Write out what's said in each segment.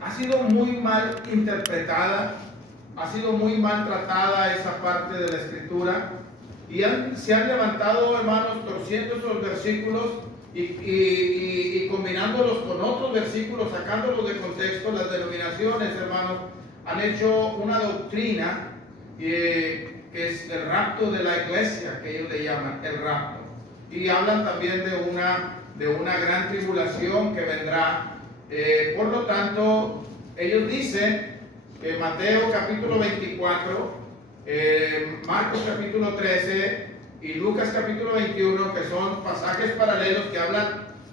ha sido muy mal interpretada, ha sido muy mal tratada esa parte de la Escritura, y se han levantado, hermanos, torciendo esos versículos y combinándolos con otros versículos, sacándolos de contexto. Las denominaciones, hermanos, han hecho una doctrina que es el rapto de la iglesia, que ellos le llaman el rapto, y hablan también de una gran tribulación que vendrá. Por lo tanto, ellos dicen que Mateo capítulo 24, Marcos capítulo 13 y Lucas capítulo 21, que son pasajes paralelos que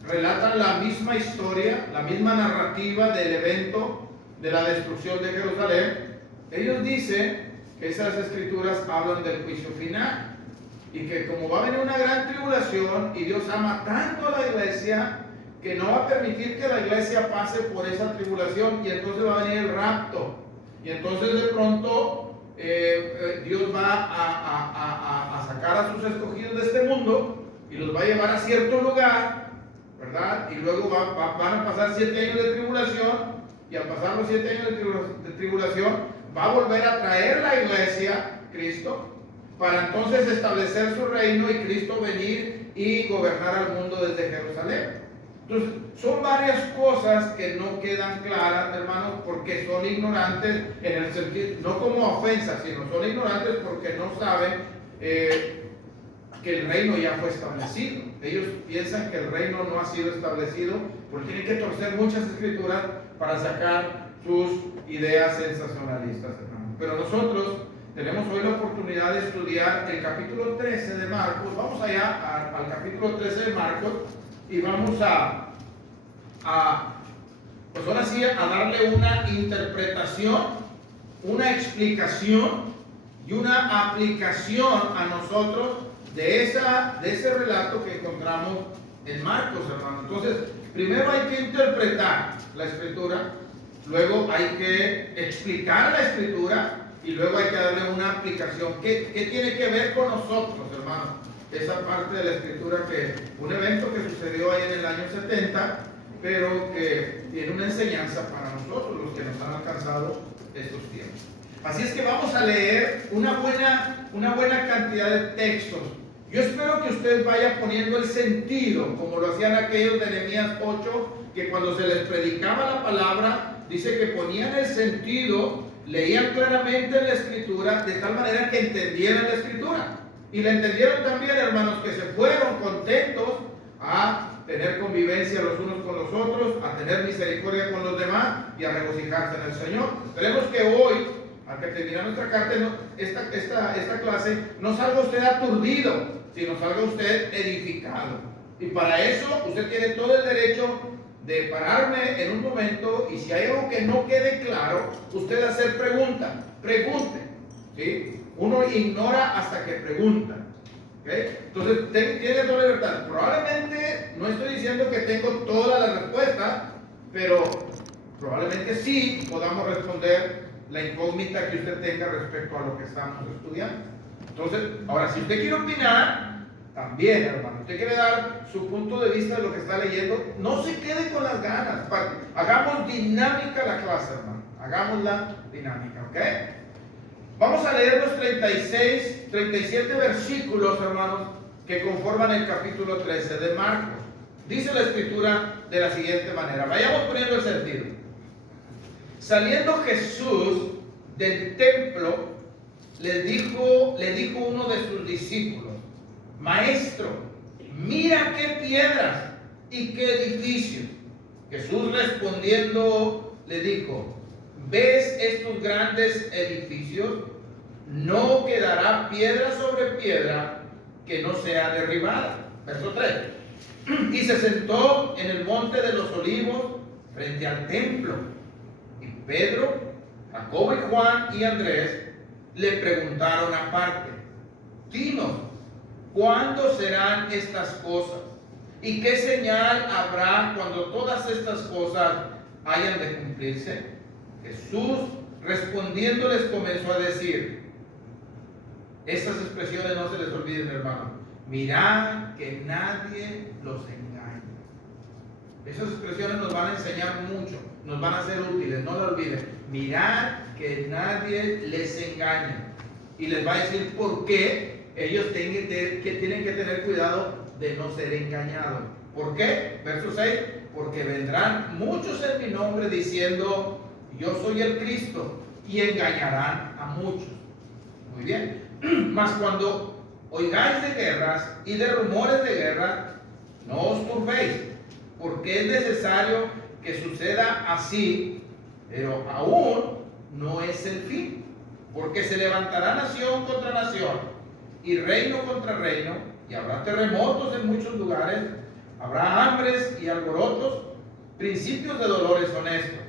relatan la misma historia, la misma narrativa del evento de la destrucción de Jerusalén. Ellos dicen que esas escrituras hablan del juicio final, y que como va a venir una gran tribulación y Dios ama tanto a la iglesia que no va a permitir que la iglesia pase por esa tribulación, y entonces va a venir el rapto, y entonces de pronto Dios va a sacar a sus escogidos de este mundo y los va a llevar a cierto lugar, ¿verdad? Y luego van a pasar 7 años de tribulación, y al pasar los 7 años de tribulación va a volver a traer la iglesia, Cristo, para entonces establecer su reino y Cristo venir y gobernar al mundo desde Jerusalén. Entonces, son varias cosas que no quedan claras, hermanos, porque son ignorantes en el sentido, no como ofensa, sino son ignorantes porque no saben que el reino ya fue establecido. Ellos piensan que el reino no ha sido establecido, porque tienen que torcer muchas escrituras para sacar sus ideas sensacionalistas, hermanos. Pero nosotros tenemos hoy la oportunidad de estudiar el capítulo 13 de Marcos. Vamos allá al capítulo 13 de Marcos, y vamos pues ahora sí, a darle una interpretación, una explicación y una aplicación a nosotros de ese relato que encontramos en Marcos, hermano. Entonces, primero hay que interpretar la escritura, luego hay que explicar la escritura, y luego hay que darle una aplicación. ¿Qué tiene que ver con nosotros, hermano? Esa parte de la escritura, que un evento que sucedió ahí en el año 70, pero que tiene una enseñanza para nosotros, los que nos han alcanzado estos tiempos. Así es que vamos a leer una buena cantidad de textos. Yo espero que usted vaya poniendo el sentido, como lo hacían aquellos de Nehemías 8, que cuando se les predicaba la palabra, dice que ponían el sentido, leían claramente la escritura, de tal manera que entendieran la escritura. Y la entendieron también, hermanos, que se fueron contentos a tener convivencia los unos con los otros, a tener misericordia con los demás y a regocijarse en el Señor. Esperemos que hoy, al que termina nuestra carta, esta clase, no salga usted aturdido, sino salga usted edificado. Y para eso usted tiene todo el derecho de pararme en un momento, y si hay algo que no quede claro, usted hacer pregunta, pregunte, ¿sí? Uno ignora hasta que pregunta, ¿okay? Entonces tiene toda la libertad. Probablemente no estoy diciendo que tengo toda la respuesta, pero probablemente sí podamos responder la incógnita que usted tenga respecto a lo que estamos estudiando. Entonces, ahora, si usted quiere opinar, también, hermano, usted quiere dar su punto de vista de lo que está leyendo, no se quede con las ganas. Hagamos dinámica la clase, hermano. Hagámosla dinámica, ¿ok? Vamos a leer los 37 versículos, hermanos, que conforman el capítulo 13 de Marcos. Dice la escritura de la siguiente manera. Vayamos poniendo el sentido. Saliendo Jesús del templo, le dijo uno de sus discípulos: Maestro, mira qué piedras y qué edificios. Jesús respondiendo le dijo: ¿ves estos grandes edificios? No quedará piedra sobre piedra que no sea derribada. Verso 3. Y se sentó en el monte de los olivos frente al templo. Y Pedro, Jacobo y Juan y Andrés le preguntaron aparte: Dinos, ¿cuándo serán estas cosas? ¿Y qué señal habrá cuando todas estas cosas hayan de cumplirse? Jesús respondiendo les comenzó a decir, estas expresiones no se les olviden, hermano: mirad que nadie los engañe. Esas expresiones nos van a enseñar mucho. nos van a ser útiles, no lo olviden. Mirad que nadie les engañe. Y les va a decir por qué ellos tienen que tener cuidado de no ser engañados. ¿Por qué? Verso 6, porque vendrán muchos en mi nombre diciendo, yo soy el Cristo, y engañarán a muchos. Muy bien. Mas cuando oigáis de guerras y de rumores de guerra, no os turbéis, porque es necesario que suceda así, pero aún no es el fin, porque se levantará nación contra nación y reino contra reino, y habrá terremotos en muchos lugares, habrá hambres y alborotos, principios de dolores honestos.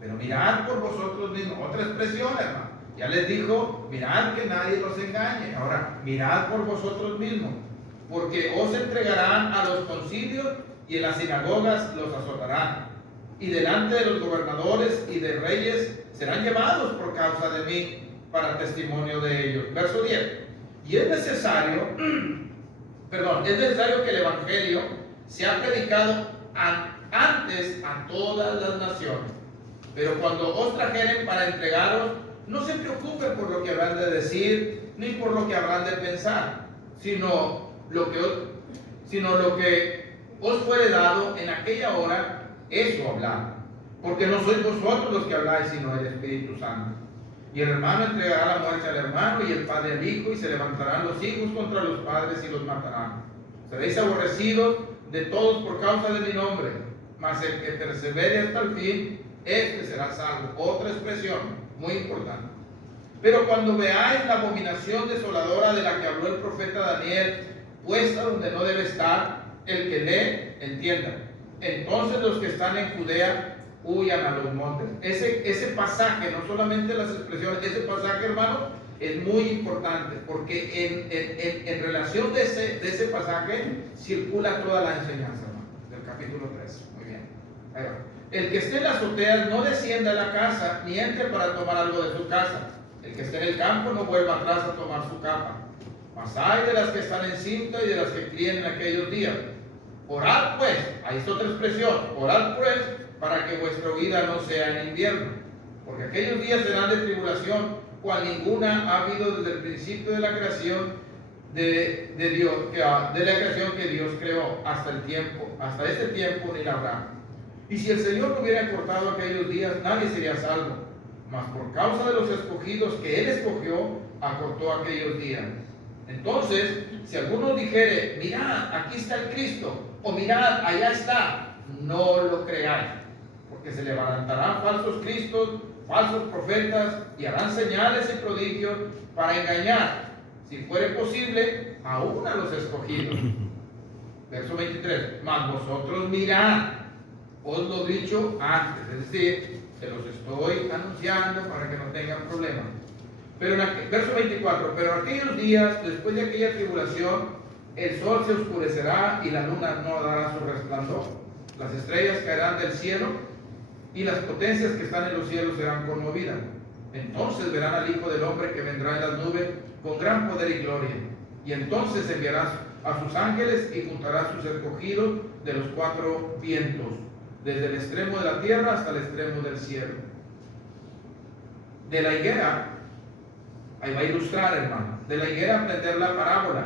Pero mirad por vosotros mismos. Otra expresión, hermano. Ya les dijo, mirad que nadie los engañe. Ahora, mirad por vosotros mismos, porque os entregarán a los concilios y en las sinagogas los azotarán. Y delante de los gobernadores y de reyes serán llevados por causa de mí para testimonio de ellos. Verso 10. Y es necesario, es necesario que el evangelio sea predicado antes a todas las naciones. Pero cuando os trajeren para entregaros, no se preocupen por lo que habrán de decir, ni por lo que habrán de pensar, sino lo que os fuere dado en aquella hora, eso hablar. Porque no sois vosotros los que habláis, sino el Espíritu Santo. Y el hermano entregará la muerte al hermano, y el padre al hijo, y se levantarán los hijos contra los padres y los matarán. Seréis aborrecidos de todos por causa de mi nombre, mas el que persevere hasta el fin, este será salvo. Otra expresión muy importante. Pero cuando veáis la abominación desoladora de la que habló el profeta Daniel, puesta donde no debe estar, el que lee, entienda. Entonces los que están en Judea huyan a los montes. Ese pasaje, no solamente las expresiones, ese pasaje, hermano, es muy importante, porque en relación de ese pasaje circula toda la enseñanza, hermano, del capítulo 3. Muy bien. Ahí va. El que esté en las azoteas no descienda a la casa, ni entre para tomar algo de su casa. El que esté en el campo no vuelva atrás a tomar su capa. Mas hay de las que están en cinta y de las que críen en aquellos días. Orad pues, ahí está otra expresión, orad pues, para que vuestra vida no sea en invierno. Porque aquellos días serán de tribulación, cual ninguna ha habido desde el principio de la creación de la creación que Dios creó hasta este tiempo ni la habrá. Y si el Señor no hubiera cortado aquellos días, nadie sería salvo. Mas por causa de los escogidos que Él escogió, acortó aquellos días. Entonces, si alguno dijere, mirad, aquí está el Cristo, o mirad, allá está, no lo creáis. Porque se levantarán falsos cristos, falsos profetas, y harán señales y prodigios para engañar, si fuere posible, aún a los escogidos. Verso 23. Mas vosotros mirad, os lo he dicho antes, es decir, se los estoy anunciando para que no tengan problemas. Pero verso 24, pero aquellos días, después de aquella tribulación, el sol se oscurecerá y la luna no dará su resplandor. Las estrellas caerán del cielo y las potencias que están en los cielos serán conmovidas. Entonces verán al Hijo del Hombre que vendrá en las nubes con gran poder y gloria. Y entonces enviará a sus ángeles y juntará a sus escogidos de los cuatro vientos, desde el extremo de la tierra hasta el extremo del cielo. De la higuera, ahí va a ilustrar, hermano, de la higuera aprender la parábola.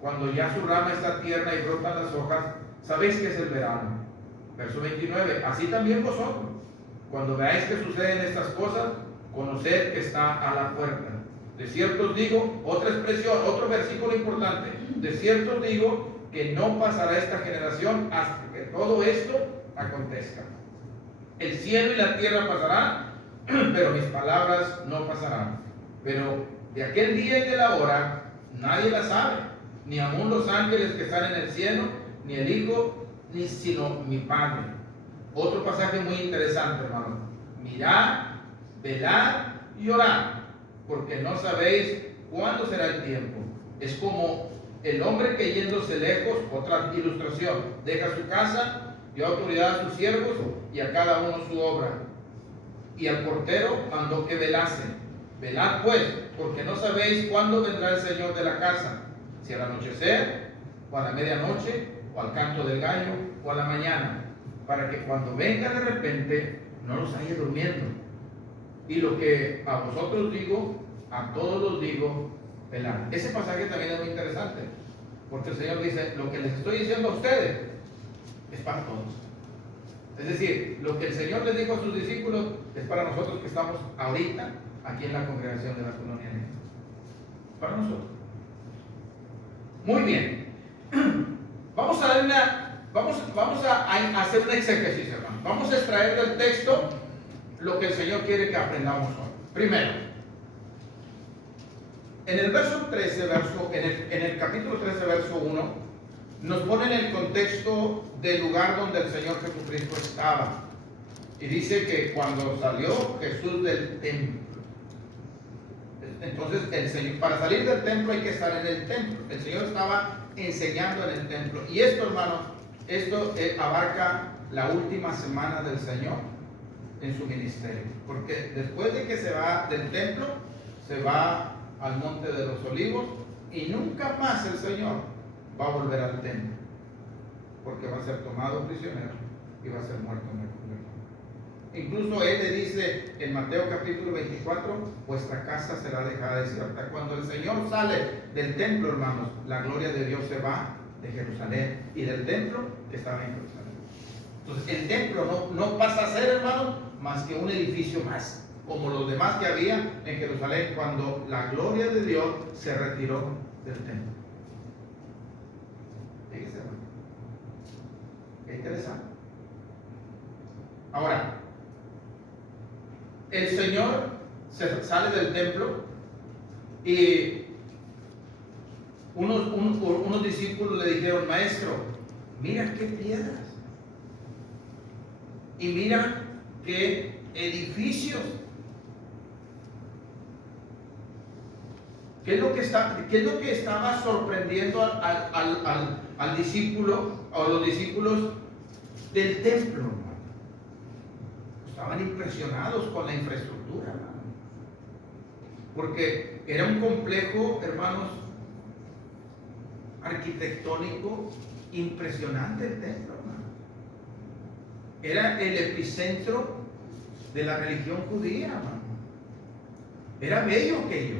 Cuando ya su rama está tierna y brotan las hojas, sabéis que es el verano. Verso 29, así también vosotros, cuando veáis que suceden estas cosas, conoced que está a la puerta. De cierto os digo, otra expresión, otro versículo importante, de cierto os digo que no pasará esta generación hasta que todo esto acontezca. El cielo y la tierra pasarán, pero mis palabras no pasarán. Pero de aquel día y de la hora nadie la sabe, ni aun los ángeles que están en el cielo, ni el Hijo, ni sino mi Padre. Otro pasaje muy interesante, hermano. Mirad, velad y orad, porque no sabéis cuándo será el tiempo. Es como el hombre que yéndose lejos, otra ilustración, deja su casa, dio autoridad a sus siervos y a cada uno su obra. Y al portero mandó que velasen. Velad pues, porque no sabéis cuándo vendrá el Señor de la casa, si al anochecer, o a la medianoche, o al canto del gallo, o a la mañana, para que cuando venga de repente no los haya durmiendo. Y lo que a vosotros digo, a todos los digo, velad. Ese pasaje también es muy interesante, porque el Señor dice, lo que les estoy diciendo a ustedes es para todos. Es decir, lo que el Señor les dijo a sus discípulos es para nosotros que estamos ahorita aquí en la congregación de la Colonia Negra. Para nosotros. Muy bien. Vamos a hacer un exégesis, hermano. Vamos a extraer del texto lo que el Señor quiere que aprendamos hoy. Primero, en el verso 13, en el capítulo 13, verso 1, nos pone en el contexto del lugar donde el Señor Jesucristo estaba. Y dice que cuando salió Jesús del templo, entonces el Señor, para salir del templo hay que estar en el templo. El Señor estaba enseñando en el templo. Y esto, hermanos, abarca la última semana del Señor en su ministerio. Porque después de que se va del templo, se va al monte de los olivos y nunca más el Señor va a volver al templo, porque va a ser tomado prisionero y va a ser muerto en el templo. Incluso él le dice en Mateo capítulo 24, vuestra casa será dejada desierta. Cuando el Señor sale del templo, hermanos, la gloria de Dios se va de Jerusalén y del templo que estaba en Jerusalén. Entonces el templo no pasa a ser, hermanos, más que un edificio más, como los demás que había en Jerusalén cuando la gloria de Dios se retiró del templo. Fíjese, hermano. Qué interesante. Ahora, el Señor sale del templo y unos discípulos le dijeron, maestro, mira qué piedras y mira qué edificios. ¿Qué es lo que estaba sorprendiendo al discípulo o a los discípulos del templo, hermano? Estaban impresionados con la infraestructura, hermano. Porque era un complejo, hermanos, arquitectónico impresionante el templo, hermano. Era el epicentro de la religión judía, hermano. Era bello aquello.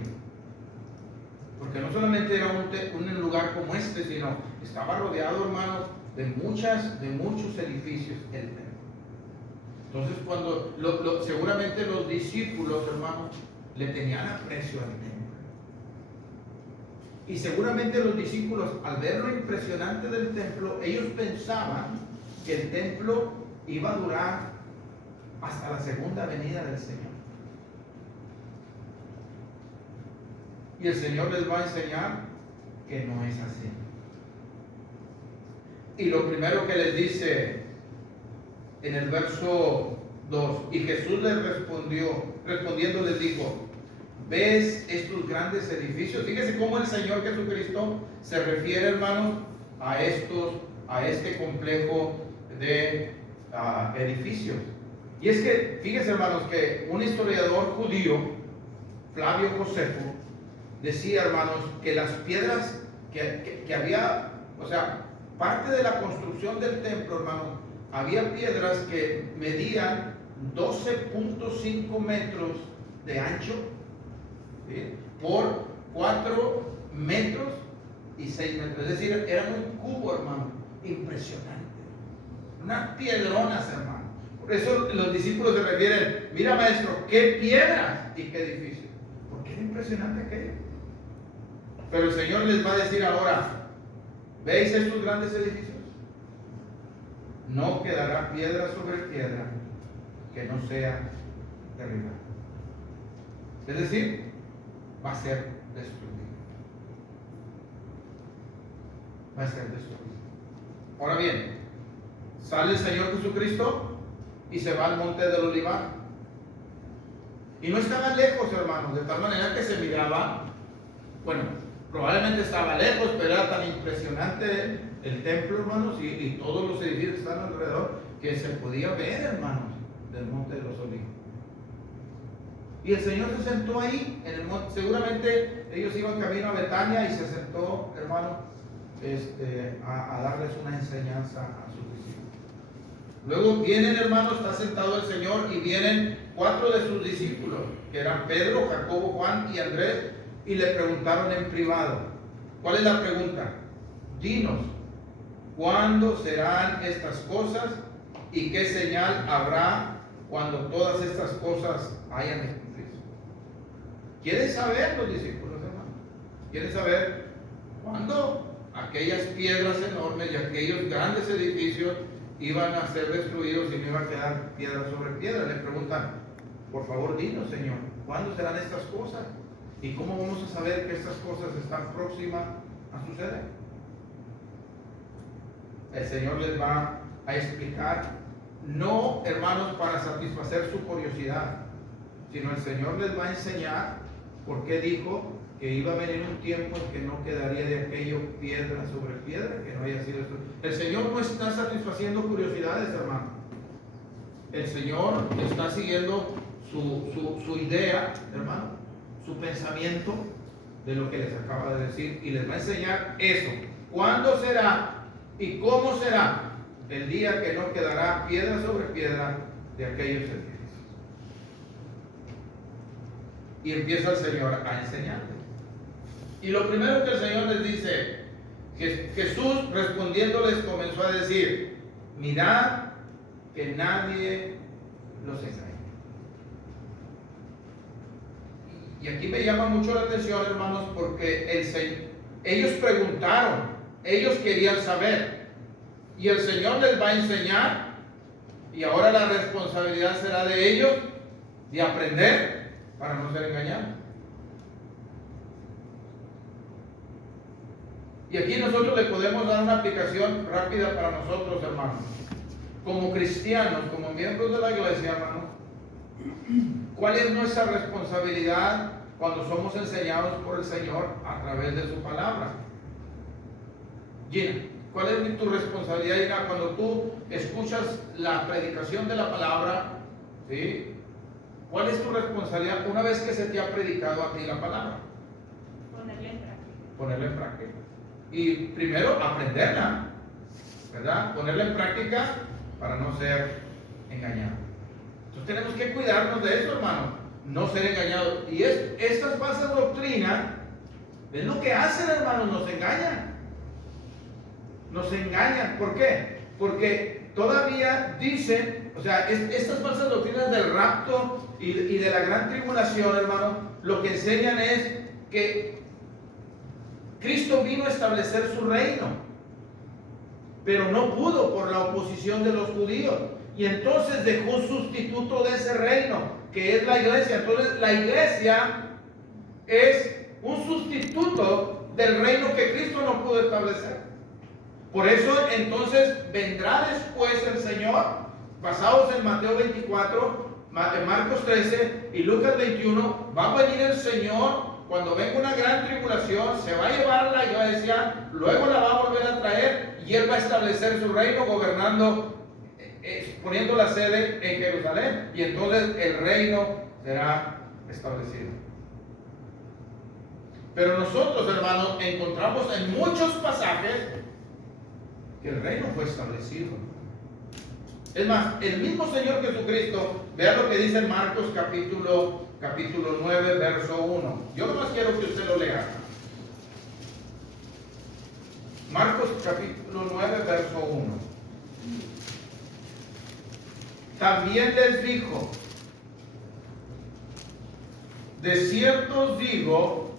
Porque no solamente era un lugar como este, sino estaba rodeado, hermanos, de muchos edificios el templo. Entonces, cuando seguramente los discípulos, hermanos, le tenían aprecio al templo. Y seguramente los discípulos, al ver lo impresionante del templo, ellos pensaban que el templo iba a durar hasta la segunda venida del Señor. Y el Señor les va a enseñar que no es así. Y lo primero que les dice en el verso 2, y Jesús les respondiendo les dijo, ¿ves estos grandes edificios? Fíjese cómo el Señor Jesucristo se refiere, hermanos, a este complejo de edificios. Y es que, fíjese, hermanos, que un historiador judío, Flavio Josefo, decía, hermanos, que las piedras que había, o sea, parte de la construcción del templo, hermanos, había piedras que medían 12.5 metros de ancho, ¿sí?, por 4 metros y 6 metros. Es decir, eran un cubo, hermano, impresionante. Unas piedronas, hermano. Por eso los discípulos se refieren, mira, maestro, qué piedras y qué edificios. Porque era impresionante aquello. Pero el Señor les va a decir ahora, ¿veis estos grandes edificios? No quedará piedra sobre piedra que no sea derribada. Es decir, va a ser destruido. Va a ser destruido. Ahora bien, sale el Señor Jesucristo y se va al monte del Olivar. Y no estaba lejos, hermanos, de tal manera que se miraba, bueno, probablemente estaba lejos, pero era tan impresionante el templo, hermanos, y todos los edificios que están alrededor, que se podía ver, hermanos, del monte de los olivos. Y el Señor se sentó ahí, en el monte. Seguramente ellos iban camino a Betania y se sentó, hermanos, a darles una enseñanza a sus discípulos. Luego vienen, hermanos, está sentado el Señor y vienen 4 de sus discípulos, que eran Pedro, Jacobo, Juan y Andrés, y le preguntaron en privado. ¿Cuál es la pregunta? Dinos, ¿cuándo serán estas cosas y qué señal habrá cuando todas estas cosas hayan de cumplirse? ¿Quieren saber los discípulos, hermanos? ¿Quieren saber cuándo aquellas piedras enormes y aquellos grandes edificios iban a ser destruidos y no iba a quedar piedra sobre piedra? Le preguntan, por favor dinos, Señor, ¿cuándo serán estas cosas? ¿Y cómo vamos a saber que estas cosas están próximas a suceder? El Señor les va a explicar, no, hermanos, para satisfacer su curiosidad, sino el Señor les va a enseñar por qué dijo que iba a venir un tiempo en que no quedaría de aquello piedra sobre piedra, que no haya sido esto. El Señor no está satisfaciendo curiosidades, hermano. El Señor está siguiendo su idea, hermano, su pensamiento de lo que les acaba de decir, y les va a enseñar eso. ¿Cuándo será y cómo será el día que no quedará piedra sobre piedra de aquellos edificios? Y empieza el Señor a enseñarles. Y lo primero que el Señor les dice, que Jesús respondiéndoles comenzó a decir, mirad que nadie los engañe. Y aquí me llama mucho la atención, hermanos, porque ellos preguntaron, ellos querían saber, y el Señor les va a enseñar, y ahora la responsabilidad será de ellos de aprender para no ser engañados. Y aquí nosotros le podemos dar una aplicación rápida para nosotros, hermanos. Como cristianos, como miembros de la iglesia, hermanos, ¿cuál es nuestra responsabilidad cuando somos enseñados por el Señor a través de su palabra? Gina, ¿cuál es tu responsabilidad, Gina, cuando tú escuchas la predicación de la palabra? ¿Sí? ¿Cuál es tu responsabilidad una vez que se te ha predicado a ti la palabra? Ponerla en práctica. Ponerla en práctica. Y primero aprenderla, ¿verdad? Ponerla en práctica para no ser engañado. Entonces tenemos que cuidarnos de eso, hermano, no ser engañados. Y estas falsas doctrinas es lo que hacen, hermanos, nos engañan. Nos engañan. ¿Por qué? Porque todavía dicen, o sea, estas falsas doctrinas del rapto y de la gran tribulación, hermano, lo que enseñan es que Cristo vino a establecer su reino, pero no pudo por la oposición de los judíos. Y entonces dejó un sustituto de ese reino, que es la iglesia. Entonces la iglesia es un sustituto del reino que Cristo no pudo establecer. Por eso entonces vendrá después el Señor, basados en Mateo 24, Marcos 13 y Lucas 21, va a venir el Señor cuando venga una gran tribulación, se va a llevar la iglesia, luego la va a volver a traer y Él va a establecer su reino gobernando, poniendo la sede en Jerusalén, y entonces el reino será establecido. Pero nosotros, hermanos, encontramos en muchos pasajes que el reino fue establecido. Es más, el mismo Señor Jesucristo, vea lo que dice en Marcos capítulo 9, verso 1. Yo nomás quiero que usted lo lea. Marcos capítulo 9, verso 1. También les dijo, de cierto os digo,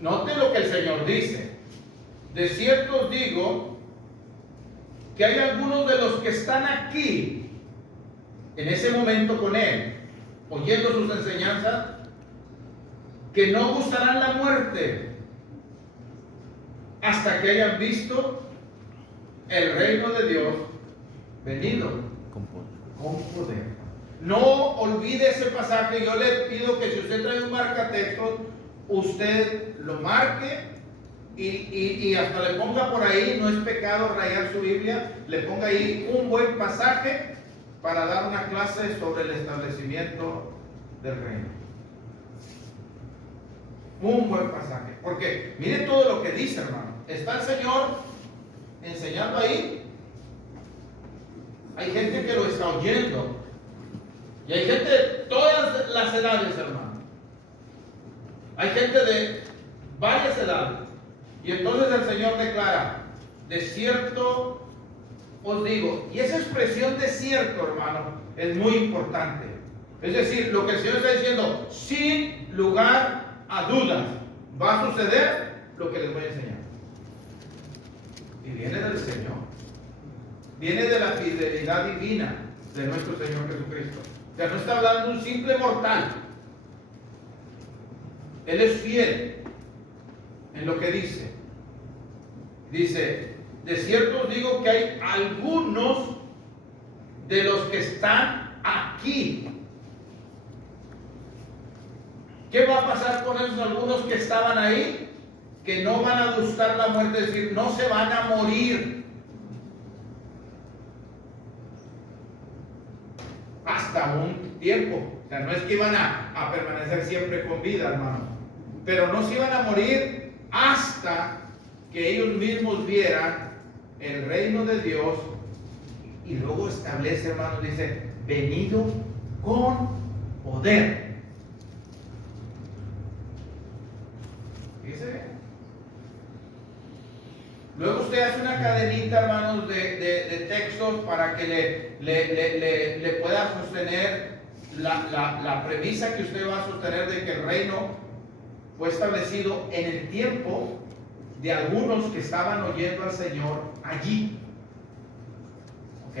note lo que el Señor dice, de cierto os digo que hay algunos de los que están aquí en ese momento con Él, oyendo sus enseñanzas, que no gustarán la muerte hasta que hayan visto el reino de Dios venido con poder. No olvide ese pasaje. Yo le pido que si usted trae un marcatextos, usted lo marque y hasta le ponga por ahí, no es pecado rayar su Biblia, le ponga ahí un buen pasaje para dar una clase sobre el establecimiento del reino. Un buen pasaje, porque mire todo lo que dice, hermano. Está el Señor enseñando ahí Hay gente que lo está oyendo. Y hay gente de todas las edades, hermano. Hay gente de varias edades. Y entonces el Señor declara, de cierto os digo. Y esa expresión de cierto, hermano, es muy importante. Es decir, lo que el Señor está diciendo, sin lugar a dudas, va a suceder lo que les voy a enseñar. Y viene del Señor. Viene de la fidelidad divina de nuestro Señor Jesucristo. O sea, no está hablando de un simple mortal. Él es fiel en lo que dice. Dice, de cierto os digo que hay algunos de los que están aquí. ¿Qué va a pasar con esos algunos que estaban ahí? Que no van a gustar la muerte, es decir, no se van a morir. Hasta un tiempo. O sea, no es que iban a permanecer siempre con vida, hermano. Pero no se iban a morir hasta que ellos mismos vieran el reino de Dios. Y luego establece, hermano, dice, venido con poder. Fíjese bien. Luego usted hace una cadenita, hermanos, de textos para que le pueda sostener la premisa que usted va a sostener de que el reino fue establecido en el tiempo de algunos que estaban oyendo al Señor allí. ¿Ok?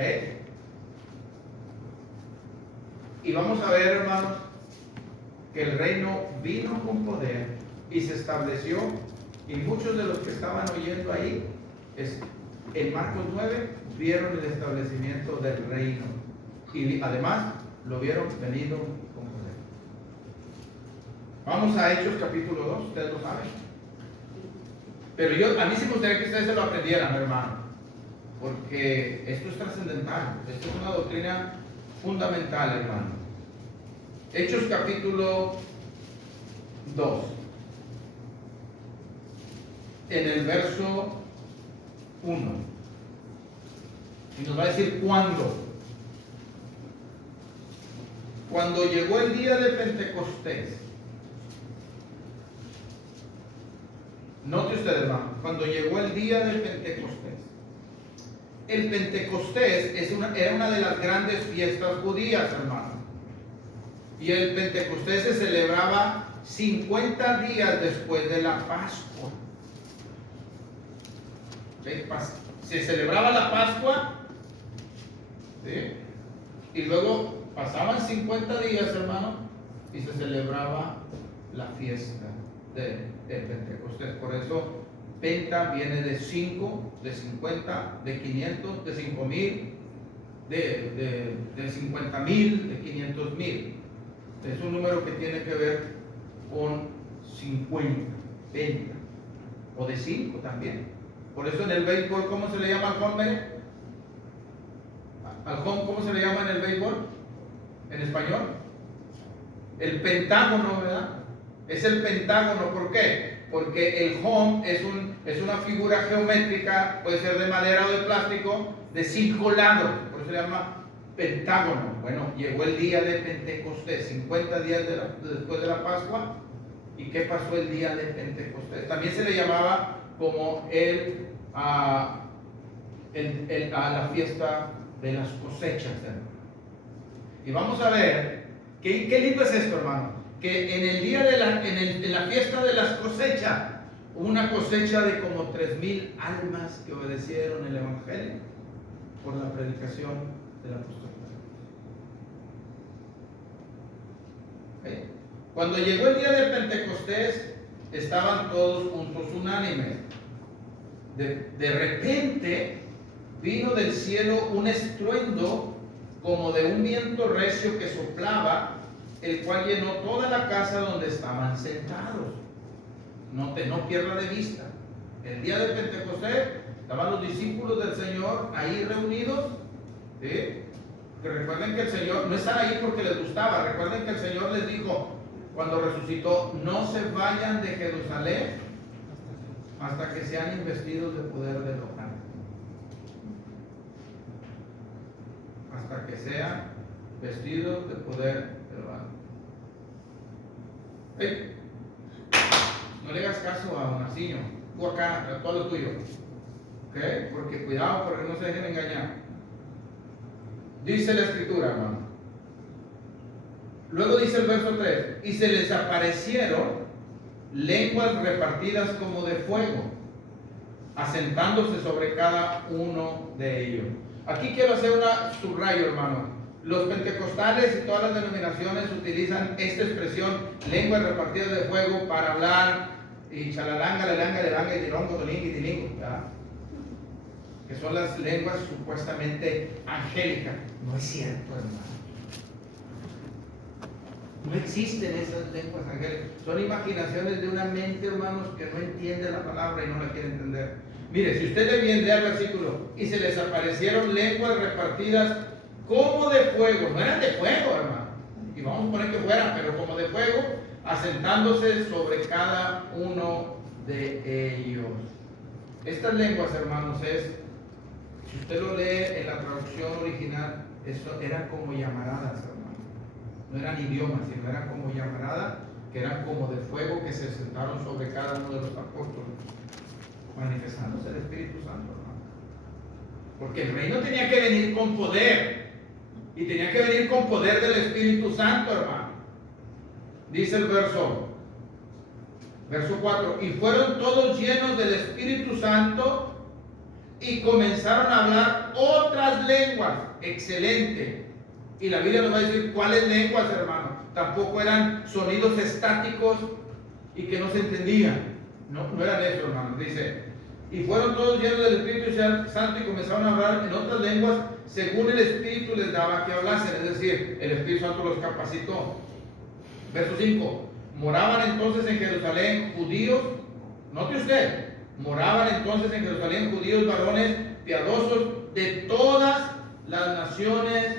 Y vamos a ver, hermanos, que el reino vino con poder y se estableció. Y muchos de los que estaban oyendo ahí, en Marcos 9, vieron el establecimiento del reino. Y además lo vieron venido con poder. Vamos a Hechos capítulo 2, ustedes lo saben. Pero a mí sí me gustaría que ustedes se lo aprendieran, hermano. Porque esto es trascendental. Esto es una doctrina fundamental, hermano. Hechos capítulo 2. En el verso 1. Y nos va a decir cuándo. Cuando llegó el día de Pentecostés. Note usted, hermano, cuando llegó el día de Pentecostés. El Pentecostés era una de las grandes fiestas judías, hermano. Y el Pentecostés se celebraba 50 días después de la Pascua. Se celebraba la Pascua, ¿sí? Y luego pasaban 50 días, hermano, y se celebraba la fiesta de Pentecostés. Por eso Penta viene de 5, de 50, de 500, de 5,000, de 50,000, de 500,000. Es un número que tiene que ver con 50, Penta, o de 5 también. Por eso en el béisbol, ¿cómo se le llama al home? ¿Al home cómo se le llama en el béisbol? ¿En español? El pentágono, ¿verdad? Es el pentágono, ¿por qué? Porque el home es una figura geométrica, puede ser de madera o de plástico, de 5 lados, por eso se llama pentágono. Bueno, llegó el día de Pentecostés, 50 días después de la Pascua. ¿Y qué pasó el día de Pentecostés? También se le llamaba como a la fiesta de las cosechas, hermano. Y vamos a ver, qué lindo es esto, hermano, que en el día en la fiesta de las cosechas, hubo una cosecha de como 3,000 almas que obedecieron el Evangelio por la predicación del apóstol. ¿Okay? Cuando llegó el día de Pentecostés, estaban todos juntos unánimes. De repente vino del cielo un estruendo como de un viento recio que soplaba, el cual llenó toda la casa donde estaban sentados. No pierda de vista. El día de Pentecostés estaban los discípulos del Señor ahí reunidos. ¿Sí? Que recuerden que el Señor no están ahí porque les gustaba. Recuerden que el Señor les dijo cuando resucitó: no se vayan de Jerusalén hasta que sean investidos de poder del Altísimo. hasta que sean vestidos de poder de lo alto. Hey, no le hagas caso a Onacillo, tú acá, a todo lo tuyo. ¿Ok? Porque cuidado, porque no se dejen engañar. Dice la escritura, hermano. Luego dice el verso 3: y se les aparecieron lenguas repartidas como de fuego, asentándose sobre cada uno de ellos. Aquí quiero hacer una subrayo, hermano. Los pentecostales y todas las denominaciones utilizan esta expresión, lenguas repartidas de fuego, para hablar y chalalanga, lalanga, lelanga, y tirongo, tolingo y tilingo, ¿verdad? Que son las lenguas supuestamente angélicas. No es cierto, hermano. No existen esas lenguas angélicas. Son imaginaciones de una mente, hermanos, que no entiende la palabra y no la quiere entender. Mire, si usted le viene al versículo, y se les aparecieron lenguas repartidas como de fuego. No eran de fuego, hermano. Y vamos a poner que fueran, pero como de fuego, asentándose sobre cada uno de ellos. Estas lenguas, hermanos, si usted lo lee en la traducción original, eso eran como llamaradas, hermano. No eran idiomas, sino eran como llamaradas, que eran como de fuego, que se sentaron sobre cada uno de los apóstoles, manifestándose el Espíritu Santo, hermano. Porque el reino tenía que venir con poder, y tenía que venir con poder del Espíritu Santo, hermano. Dice el verso 4: y fueron todos llenos del Espíritu Santo y comenzaron a hablar otras lenguas. Excelente. Y la Biblia nos va a decir cuáles lenguas, hermano. Tampoco eran sonidos estáticos y que no se entendían. No eran eso, hermano. Dice: y fueron todos llenos del Espíritu Santo y comenzaron a hablar en otras lenguas según el Espíritu les daba que hablasen. Es decir, el Espíritu Santo los capacitó. Verso 5: moraban entonces en Jerusalén judíos. Note usted, moraban entonces en Jerusalén judíos varones piadosos de todas las naciones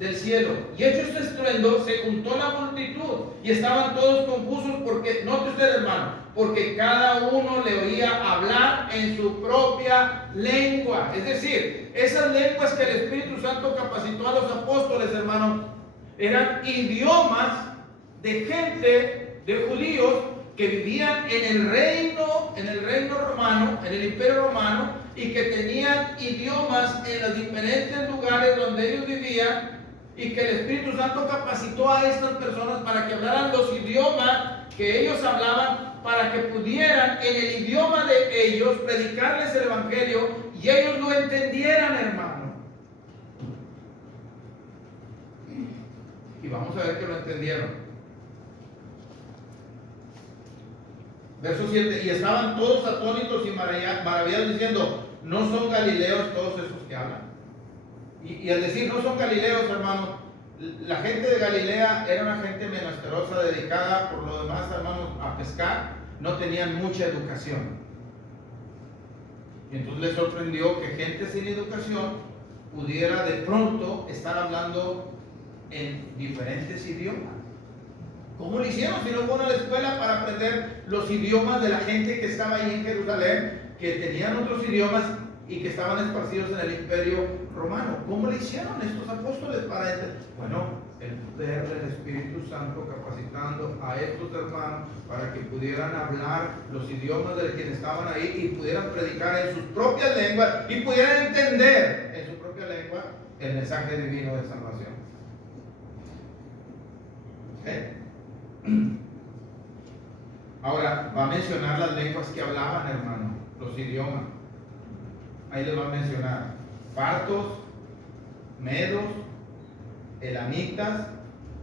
del cielo. Y hecho este estruendo, se juntó la multitud y estaban todos confusos, porque, note usted, hermano, porque cada uno le oía hablar en su propia lengua. Es decir, esas lenguas que el Espíritu Santo capacitó a los apóstoles, hermano, eran idiomas de gente, de judíos que vivían en el reino romano, en el imperio romano, y que tenían idiomas en los diferentes lugares donde ellos vivían, y que el Espíritu Santo capacitó a estas personas para que hablaran los idiomas que ellos hablaban, para que pudieran en el idioma de ellos predicarles el Evangelio y ellos lo entendieran, hermano. Y vamos a ver que lo entendieron. Verso 7: y estaban todos atónitos y maravillados, diciendo: ¿no son galileos todos esos que hablan? Y al decir no son galileos, hermanos, la gente de Galilea era una gente menesterosa, dedicada por lo demás, hermanos, a pescar. No tenían mucha educación. Y entonces les sorprendió que gente sin educación pudiera de pronto estar hablando en diferentes idiomas. ¿Cómo lo hicieron? Si no fueron a la escuela para aprender los idiomas de la gente que estaba ahí en Jerusalén, que tenían otros idiomas y que estaban esparcidos en el imperio romano. ¿Cómo lo hicieron estos apóstoles para entender? Bueno, el poder del Espíritu Santo capacitando a estos hermanos para que pudieran hablar los idiomas de quienes estaban ahí y pudieran predicar en sus propias lenguas y pudieran entender en su propia lengua el mensaje divino de salvación. Ahora va a mencionar las lenguas que hablaban, hermano, los idiomas. Ahí les va a mencionar partos, medos, elamitas,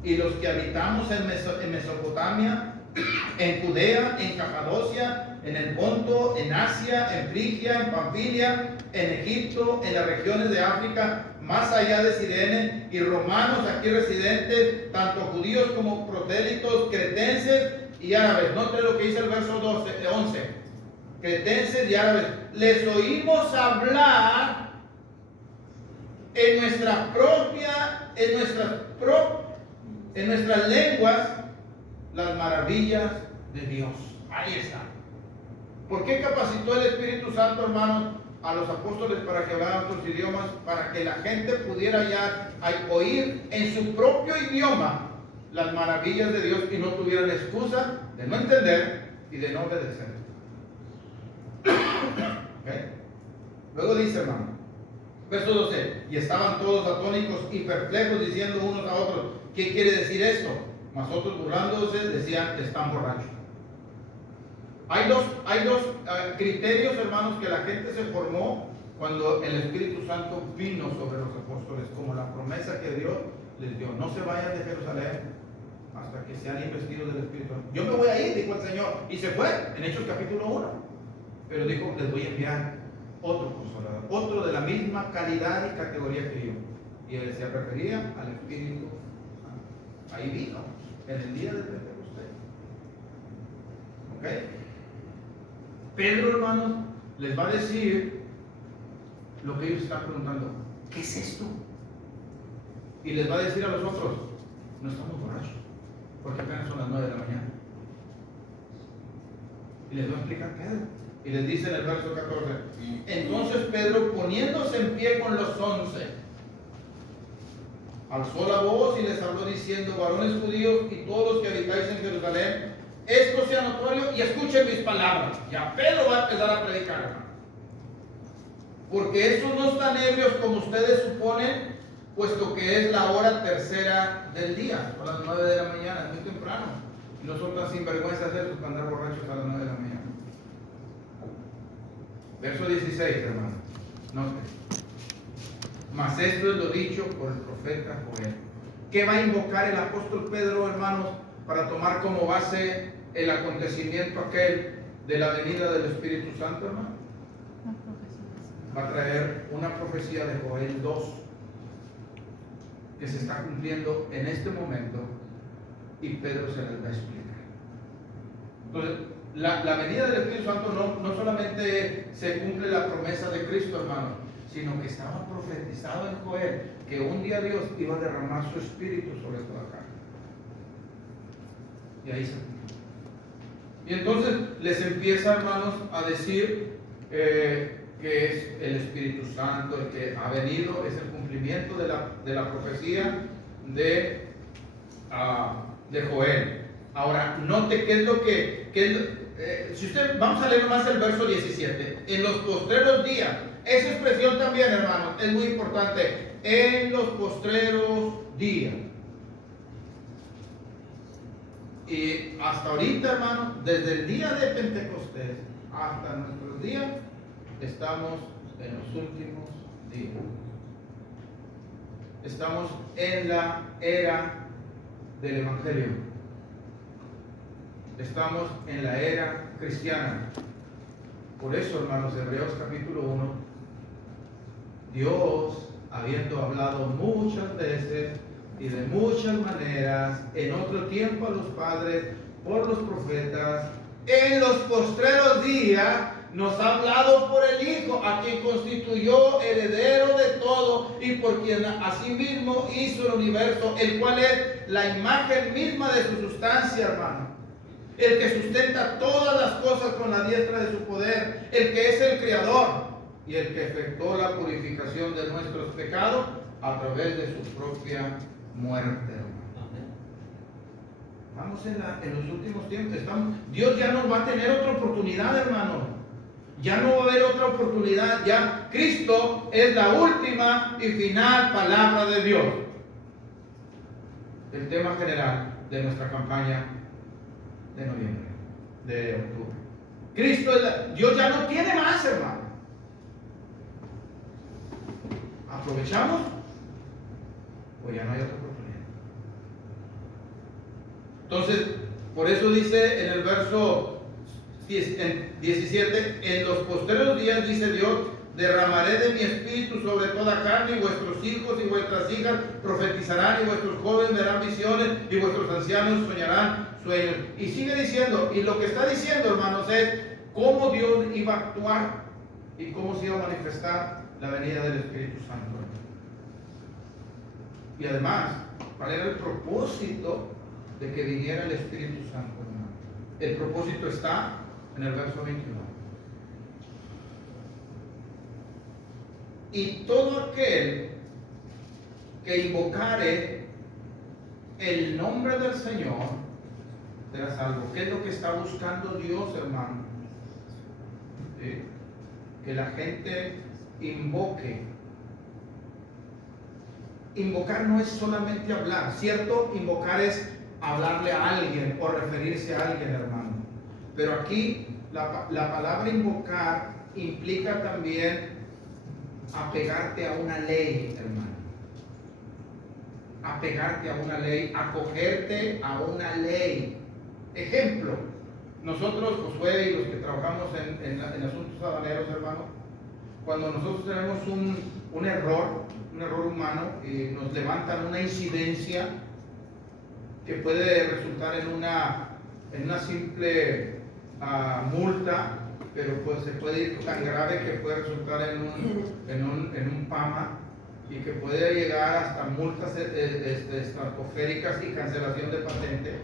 y los que habitamos en Mesopotamia, en Judea, en Capadocia, en el Ponto, en Asia, en Frigia, en Panfilia, en Egipto, en las regiones de África, más allá de Cirene, y romanos aquí residentes, tanto judíos como prosélitos, cretenses y árabes. Noten lo que dice el verso 11. Cretenses y árabes, les oímos hablar en nuestras lenguas las maravillas de Dios. Ahí está. ¿Por qué capacitó el Espíritu Santo, hermanos, a los apóstoles para que hablaran otros idiomas, para que la gente pudiera ya oír en su propio idioma las maravillas de Dios y no tuvieran excusa de no entender y de no obedecer. ¿Okay? Luego dice, hermano, verso 12, y estaban todos atónicos y perplejos, diciendo unos a otros, ¿qué quiere decir esto? Mas otros, burlándose, decían, están borrachos. Hay dos criterios, hermanos, que la gente se formó cuando el Espíritu Santo vino sobre los apóstoles, como la promesa que Dios les dio. No se vayan de Jerusalén hasta que sean investidos del Espíritu Santo. Yo me voy a ir, dijo el Señor, y se fue, en Hechos capítulo 1. Pero dijo, les voy a enviar otro consolador, otro de la misma calidad y categoría que yo. Y él se refería al Espíritu Santo. Ahí vino, en el día del Pentecostés. ¿Ok? Pedro, hermanos, les va a decir lo que ellos están preguntando. ¿Qué es esto? Y les va a decir a los otros, no estamos borrachos, porque apenas son las 9 de la mañana. Y les va a explicar Pedro. Y les dice en el verso 14, entonces Pedro, poniéndose en pie con los 11, alzó la voz y les habló diciendo, varones judíos y todos los que habitáis en Jerusalén, esto sea notorio y escuchen mis palabras. Ya Pedro va a empezar a predicar, hermano. Porque estos no están ebrios como ustedes suponen, puesto que es la hora tercera del día, son las 9 de la mañana, es muy temprano. Y no son tan sinvergüenzas estos para andar borrachos a las 9 de la mañana. Verso 16, hermano. Note. Mas esto es lo dicho por el profeta Joel. ¿Qué va a invocar el apóstol Pedro, hermanos, para tomar como base el acontecimiento aquel de la venida del Espíritu Santo, hermano? Va a traer una profecía de Joel 2 que se está cumpliendo en este momento y Pedro se las va a explicar. Entonces, la venida del Espíritu Santo no solamente se cumple la promesa de Cristo, hermano, sino que estaba profetizado en Joel que un día Dios iba a derramar su Espíritu sobre toda carne. Y ahí se cumplió. Y entonces les empieza, hermanos, a decir que es el Espíritu Santo el que ha venido, es el cumplimiento de la profecía de Joel. Ahora, note qué es lo si usted, vamos a leer más el verso 17. En los postreros días, esa expresión también, hermanos, es muy importante. En los postreros días. Y hasta ahorita, hermano, desde el día de Pentecostés hasta nuestros días, estamos en los últimos días. Estamos en la era del Evangelio. Estamos en la era cristiana. Por eso, hermanos, Hebreos capítulo 1, Dios, habiendo hablado muchas veces y de muchas maneras, en otro tiempo a los padres, por los profetas, en los postreros días, nos ha hablado por el Hijo, a quien constituyó heredero de todo y por quien asimismo hizo el universo, el cual es la imagen misma de su sustancia, hermano. El que sustenta todas las cosas con la diestra de su poder, el que es el Creador y el que efectuó la purificación de nuestros pecados a través de su propia muerte. Vamos en los últimos tiempos. Dios ya no va a tener otra oportunidad, hermano. Ya no va a haber otra oportunidad. Ya Cristo es la última y final palabra de Dios. El tema general de nuestra campaña de noviembre, de octubre. Cristo Dios ya no tiene más, hermano. ¿Aprovechamos? Pues ya no hay otra oportunidad. Entonces, por eso dice en el verso 17, en los postreros días, dice Dios, derramaré de mi espíritu sobre toda carne, y vuestros hijos y vuestras hijas profetizarán, y vuestros jóvenes verán visiones, y vuestros ancianos soñarán sueños. Y sigue diciendo, y lo que está diciendo, hermanos, es cómo Dios iba a actuar y cómo se iba a manifestar la venida del Espíritu Santo. Y además, ¿cuál era el propósito de que viniera el Espíritu Santo, hermano? El propósito está en el verso 21. Y todo aquel que invocare el nombre del Señor será salvo. ¿Qué es lo que está buscando Dios, hermano? ¿Sí? Que la gente invoque. Invocar no es solamente hablar, ¿cierto? Invocar es hablarle a alguien o referirse a alguien, hermano. Pero aquí la palabra invocar implica también apegarte a una ley, hermano. Apegarte a una ley, acogerte a una ley. Ejemplo, nosotros, Josué y los que trabajamos en asuntos aduaneros, hermano, cuando nosotros tenemos un error humano y nos levantan una incidencia que puede resultar en una simple multa, pero pues se puede ir tan grave que puede resultar en un PAMA y que puede llegar hasta multas estratosféricas y cancelación de patente.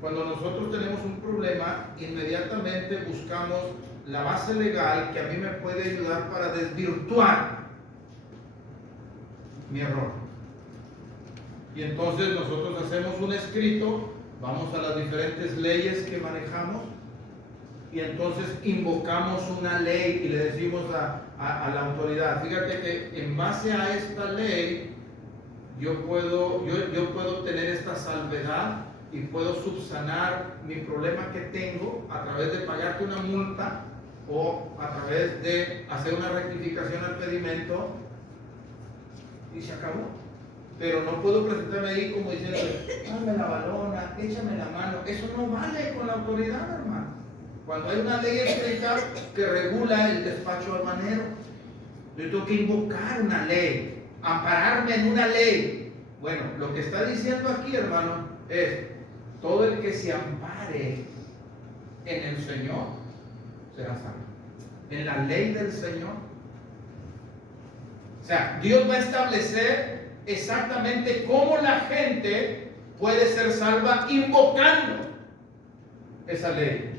Cuando nosotros tenemos un problema, inmediatamente buscamos la base legal que a mí me puede ayudar para desvirtuar mi error. Y entonces nosotros hacemos un escrito, vamos a las diferentes leyes que manejamos y entonces invocamos una ley y le decimos a la autoridad, fíjate que en base a esta ley yo puedo tener esta salvedad y puedo subsanar mi problema que tengo a través de pagarte una multa o a través de hacer una rectificación al pedimento y se acabó. Pero no puedo presentarme ahí como diciendo, dame la balona, échame la mano. Eso no vale con la autoridad, hermano. Cuando hay una ley escrita que regula el despacho aduanero, yo tengo que invocar una ley, ampararme en una ley. Bueno, lo que está diciendo aquí, hermano, es todo el que se ampare en el Señor será salvo. En la ley del Señor. O sea, Dios va a establecer exactamente cómo la gente puede ser salva invocando esa ley.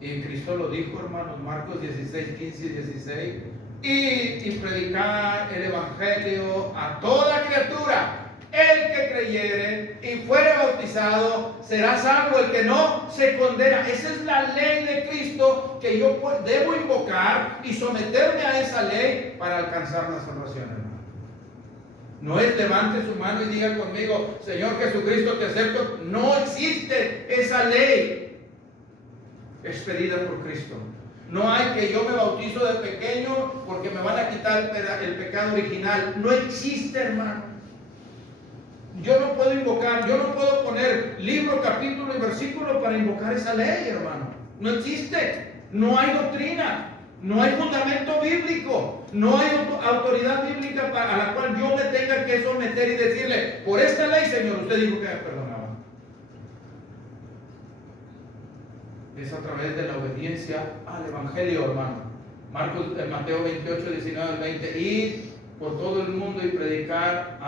Y Cristo lo dijo, hermanos, Marcos 16, 15 y 16. Y predicar el evangelio a toda criatura. El que creyere y fuere bautizado será salvo, el que no se condena. Esa es la ley de Cristo que yo debo invocar y someterme a esa ley para alcanzar la salvación, hermano. No es levante su mano y diga conmigo, Señor Jesucristo, te acepto. No existe esa ley expedida por Cristo. No hay que yo me bautizo de pequeño porque me van a quitar el pecado original. No existe, hermano. Yo no puedo invocar, yo no puedo poner libro, capítulo y versículo para invocar esa ley, hermano. No existe. No hay doctrina. No hay fundamento bíblico. No hay autoridad bíblica a la cual yo me tenga que someter y decirle, por esta ley, Señor, usted dijo que me perdonaba. Es a través de la obediencia al Evangelio, hermano. Mateo 28, 19 al 20. Id por todo el mundo y predicar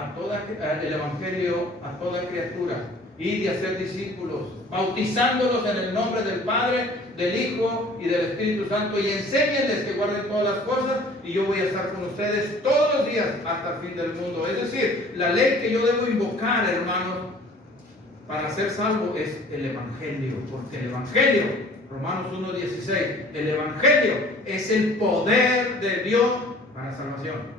el Evangelio a toda criatura. Id y hacer discípulos, bautizándolos en el nombre del Padre, del Hijo y del Espíritu Santo, y enséñenles que guarden todas las cosas, y yo voy a estar con ustedes todos los días hasta el fin del mundo. Es decir, la ley que yo debo invocar, hermanos, para ser salvo es el Evangelio, porque el Evangelio, Romanos 1:16, el Evangelio es el poder de Dios para salvación.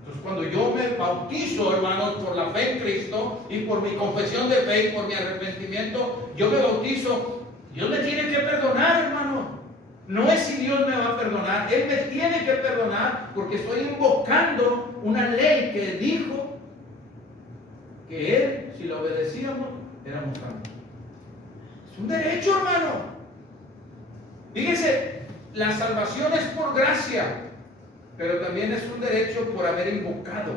Entonces, cuando yo me bautizo, hermanos, por la fe en Cristo y por mi confesión de fe y por mi arrepentimiento, yo me bautizo, Dios me tiene que perdonar, hermano. No es si Dios me va a perdonar, Él me tiene que perdonar porque estoy invocando una ley que dijo que Él, si la obedecíamos, éramos salvos. Es un derecho, hermano. Fíjense, la salvación es por gracia, pero también es un derecho por haber invocado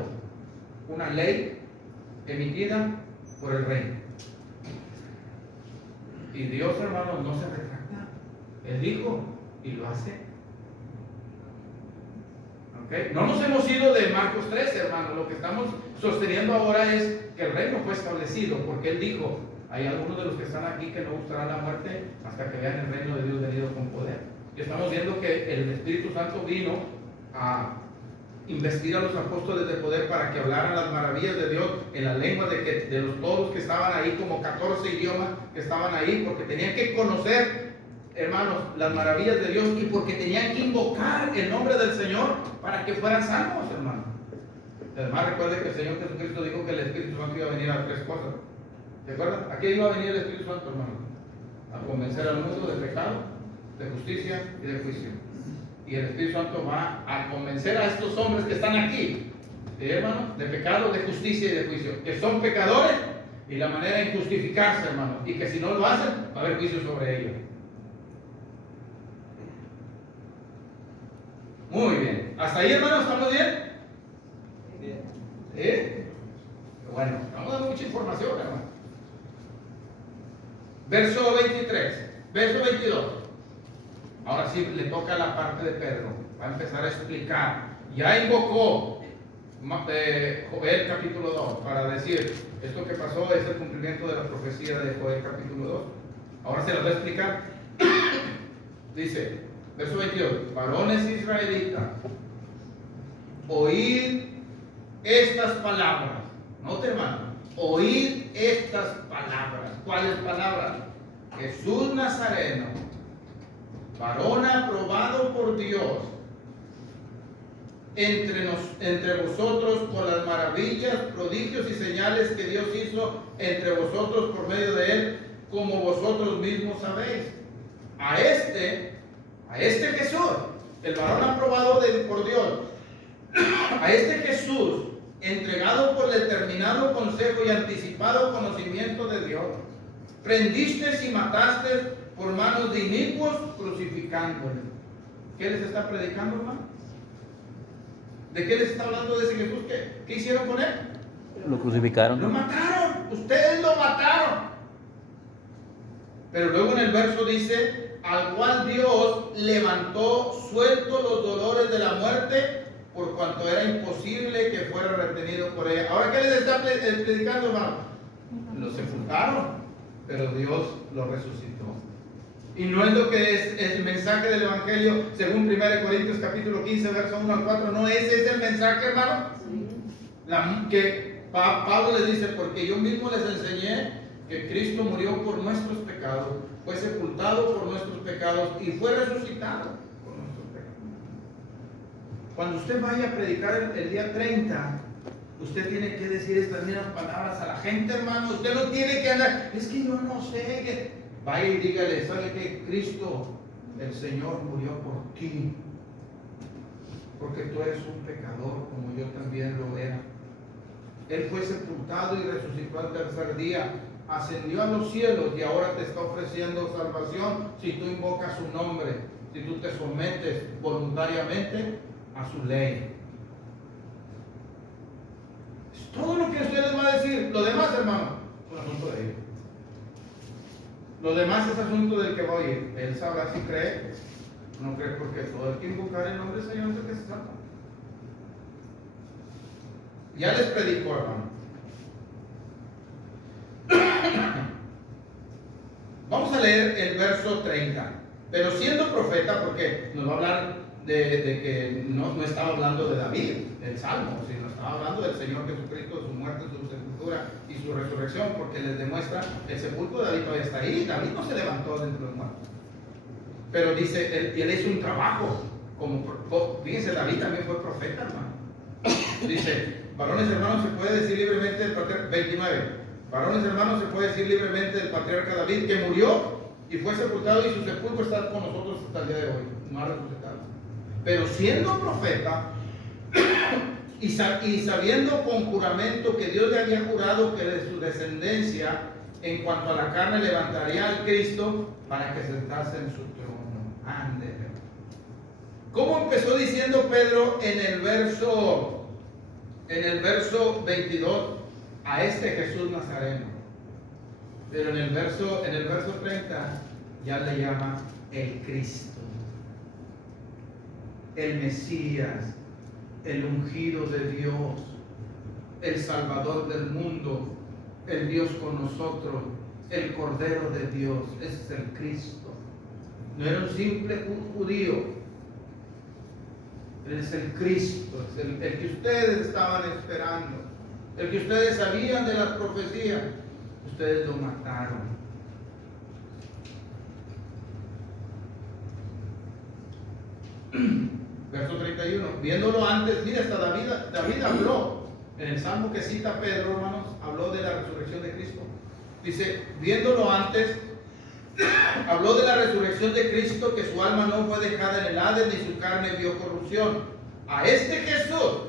una ley emitida por el rey. Y Dios, hermano, no se retracta. Él dijo y lo hace. ¿Okay? No nos hemos ido de Marcos 13, hermano. Lo que estamos sosteniendo ahora es que el reino fue establecido, porque Él dijo, hay algunos de los que están aquí que no gustarán la muerte hasta que vean el reino de Dios venido con poder. Y estamos viendo que el Espíritu Santo vino a investir a los apóstoles de poder para que hablaran las maravillas de Dios en la lengua todos los que estaban ahí, como 14 idiomas que estaban ahí, porque tenían que conocer, hermanos, las maravillas de Dios y porque tenían que invocar el nombre del Señor para que fueran salvos, hermanos. Además, recuerde que el Señor Jesucristo dijo que el Espíritu Santo iba a venir a 3 cosas. ¿Se acuerdan? ¿A qué iba a venir el Espíritu Santo, hermano? A convencer al mundo de pecado, de justicia y de juicio. Y el Espíritu Santo va a convencer a estos hombres que están aquí, ¿sí, hermano? De pecado, de justicia y de juicio, que son pecadores y la manera de justificarse, hermano, y que si no lo hacen, va a haber juicio sobre ellos. Muy bien. ¿Hasta ahí, hermano? ¿Estamos bien? ¿Sí? Bueno, estamos dando mucha información, hermano. Verso 23, verso 22. Ahora sí le toca la parte de Pedro. Va a empezar a explicar. Ya invocó Joel capítulo 2 para decir, esto que pasó es el cumplimiento de la profecía de Joel capítulo 2. Ahora se lo va a explicar. Dice, verso 22, varones israelitas, oíd estas palabras. No te hermano, oíd estas palabras. ¿Cuáles palabras? Jesús Nazareno, varón aprobado por Dios entre vosotros por las maravillas, prodigios y señales que Dios hizo entre vosotros por medio de él, como vosotros mismos sabéis. A este Jesús, el varón aprobado por Dios, a este Jesús, entregado por el determinado consejo y anticipado conocimiento de Dios, prendiste y mataste por manos de inicuos, crucificándole. ¿Qué les está predicando, hermano? ¿De qué les está hablando de ese Jesús? ¿Qué hicieron con él? Lo crucificaron. Lo mataron. Ustedes lo mataron. Pero luego en el verso dice, al cual Dios levantó suelto los dolores de la muerte, por cuanto era imposible que fuera retenido por ella. Ahora, ¿qué les está predicando, hermano? Lo sepultaron, pero Dios lo resucitó. Y no es lo que es el mensaje del Evangelio, según 1 Corintios capítulo 15, verso 1 al 4. No ese es el mensaje, hermano. Que Pablo les dice, porque yo mismo les enseñé que Cristo murió por nuestros pecados, fue sepultado por nuestros pecados y fue resucitado por nuestros pecados. Cuando usted vaya a predicar el día 30, usted tiene que decir estas mismas palabras a la gente, hermano. Usted no tiene que andar, es que yo no sé. Vaya y dígale, ¿sabe que Cristo, el Señor, murió por ti? Porque tú eres un pecador como yo también lo era. Él fue sepultado y resucitó al tercer día. Ascendió a los cielos y ahora te está ofreciendo salvación si tú invocas su nombre, si tú te sometes voluntariamente a su ley. Es todo lo que usted les va a decir. Lo demás, hermano, es un asunto de ellos. Lo demás es asunto del que va a oír. Él sabrá si cree o no cree, porque todo el que invocar el nombre del Señor es el que se salva. Ya les predico, hermano. Vamos a leer el verso 30. Pero siendo profeta, porque nos va a hablar de que no estaba hablando de David, el Salmo, sino estaba hablando del Señor Jesucristo, su muerte, su sepultura y su resurrección, porque les demuestra el sepulcro de David todavía está ahí. David no se levantó de entre los muertos. Pero dice, él hizo un trabajo. Fíjense, David también fue profeta, hermano. Dice, varones hermanos, se puede decir libremente del patriarca, 29. Varones hermanos, se puede decir libremente del patriarca David, que murió y fue sepultado, y su sepulcro está con nosotros hasta el día de hoy. No ha resucitado. Pero siendo profeta y sabiendo con juramento que Dios le había jurado que de su descendencia, en cuanto a la carne, levantaría al Cristo para que sentase en su trono. Ándele. ¿Cómo empezó diciendo Pedro en el verso 22? A este Jesús Nazareno. Pero en el verso 30 ya le llama el Cristo, el Mesías, el ungido de Dios, el Salvador del mundo, el Dios con nosotros, el Cordero de Dios. Ese es el Cristo. No era un simple judío, Él es el Cristo, es el que ustedes estaban esperando, el que ustedes sabían de las profecías. Ustedes lo mataron. Verso 31. Viéndolo antes, mira, hasta David habló en el salmo que cita Pedro, hermanos, habló de la resurrección de Cristo. Dice, viéndolo antes, habló de la resurrección de Cristo, que su alma no fue dejada en el Hades, ni su carne vio corrupción. A este Jesús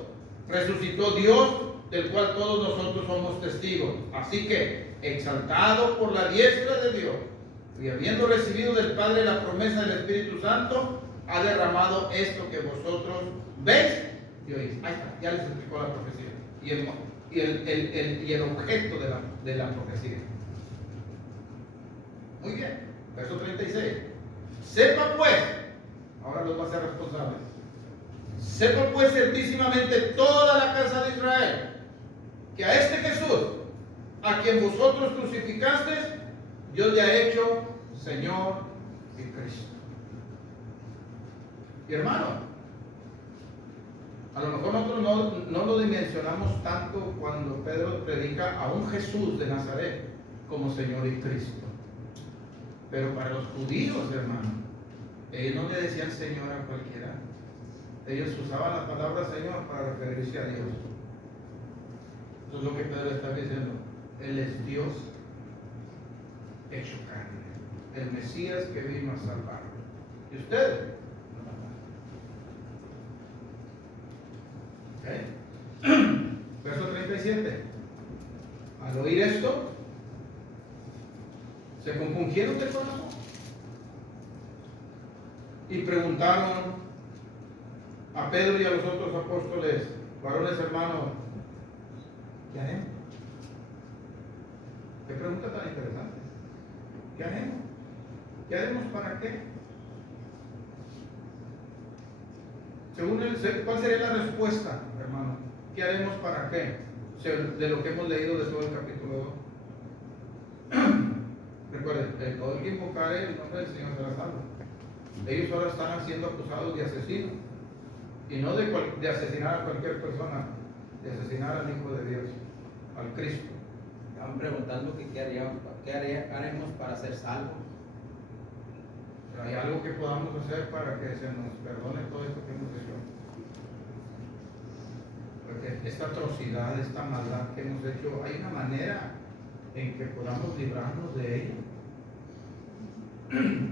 resucitó Dios, del cual todos nosotros somos testigos. Así que, exaltado por la diestra de Dios, y habiendo recibido del Padre la promesa del Espíritu Santo, ha derramado esto que vosotros veis y oís. Ahí está, ya les explicó la profecía y el objeto de la profecía. Muy bien, verso 36. Sepa pues, ahora los va a hacer responsables. Sepa pues certísimamente toda la casa de Israel, que a este Jesús, a quien vosotros crucificasteis, Dios le ha hecho Señor y Cristo. Y hermano, a lo mejor nosotros no lo dimensionamos tanto cuando Pedro predica a un Jesús de Nazaret como Señor y Cristo. Pero para los judíos, hermano, ellos no le decían Señor a cualquiera. Ellos usaban la palabra Señor para referirse a Dios. Eso es lo que Pedro está diciendo. Él es Dios hecho carne, el Mesías que vino a salvar. ¿Y ustedes? ¿Okay? Verso 37. Al oír esto, se compungieron de corazón y preguntaron a Pedro y a los otros apóstoles, varones hermanos, ¿qué haremos? Qué pregunta tan interesante. ¿Qué haremos? ¿Qué haremos para qué? Según él, ¿cuál sería la respuesta, hermano? ¿Qué haremos para qué? De lo que hemos leído de todo el capítulo 2. Recuerden, todo el que invocare el nombre del Señor será salvo. Ellos ahora están siendo acusados de asesinos. Y no de asesinar a cualquier persona, de asesinar al Hijo de Dios, al Cristo. Estaban preguntando que qué haremos para ser salvos. Pero hay algo que podamos hacer para que se nos perdone todo esto que hemos hecho. Porque esta atrocidad, esta maldad que hemos hecho, hay una manera en que podamos librarnos de ella.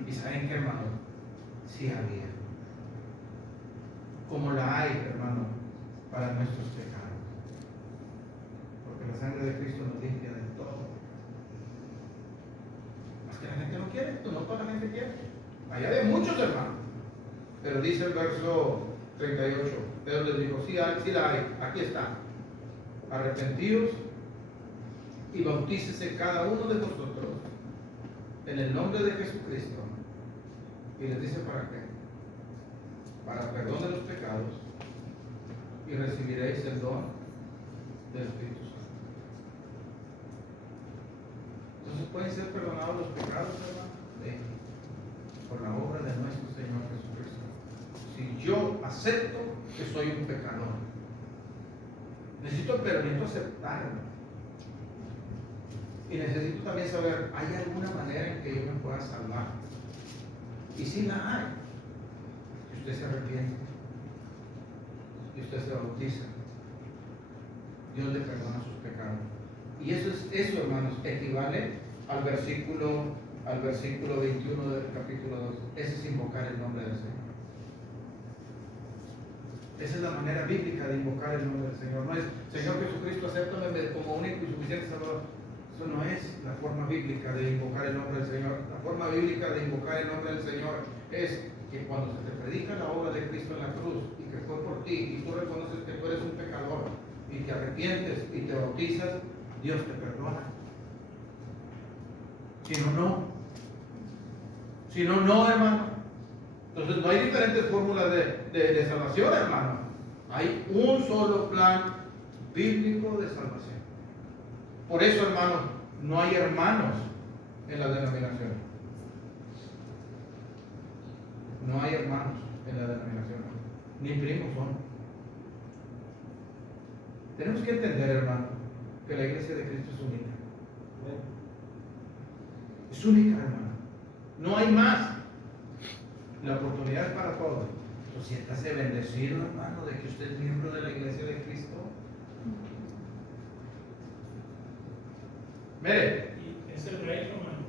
¿Y saben qué, hermano? Sí había. Como la hay, hermano, para nuestros pecados. Porque la sangre de Cristo nos limpia de todo. Más que la gente no quiere, no toda la gente quiere. Allá hay muchos, hermanos. Pero dice el verso 38, Pedro les dijo, sí la hay, aquí está. Arrepentíos y bautícese cada uno de vosotros en el nombre de Jesucristo. Y les dice para qué. Para perdón de los pecados, y recibiréis el don del Espíritu Santo. Entonces, ¿pueden ser perdonados los pecados, hermano? Sí. Por la obra de nuestro Señor Jesucristo. Si yo acepto que soy un pecador, necesito aceptarlo. Y necesito también saber, ¿hay alguna manera en que yo me pueda salvar? Y si la hay, si usted se arrepiente y usted se bautiza, Dios le perdona sus pecados. Y eso, hermanos, equivale al versículo 21 del capítulo 2. Ese es invocar el nombre del Señor. Esa es la manera bíblica de invocar el nombre del Señor. No es, Señor Jesucristo, acéptame como único y suficiente Salvador. Eso no es la forma bíblica de invocar el nombre del Señor. La forma bíblica de invocar el nombre del Señor es que cuando se te predica la obra de Cristo en la cruz y que fue por ti y tú reconoces que tú eres un pecador y te arrepientes y te bautizas, Dios te perdona. Si no, no, hermano. Entonces no hay diferentes fórmulas de salvación, hermano. Hay un solo plan bíblico de salvación. Por eso, hermano, no hay hermanos en la denominación. No hay hermanos en la denominación. ni primos son. Tenemos que entender, hermano, que la iglesia de Cristo es única. Es única, hermano. No hay más. La oportunidad es para todos. Pues siéntase bendecido, hermano, de que usted es miembro de la iglesia de Cristo. Mire. Y es el reino, hermano.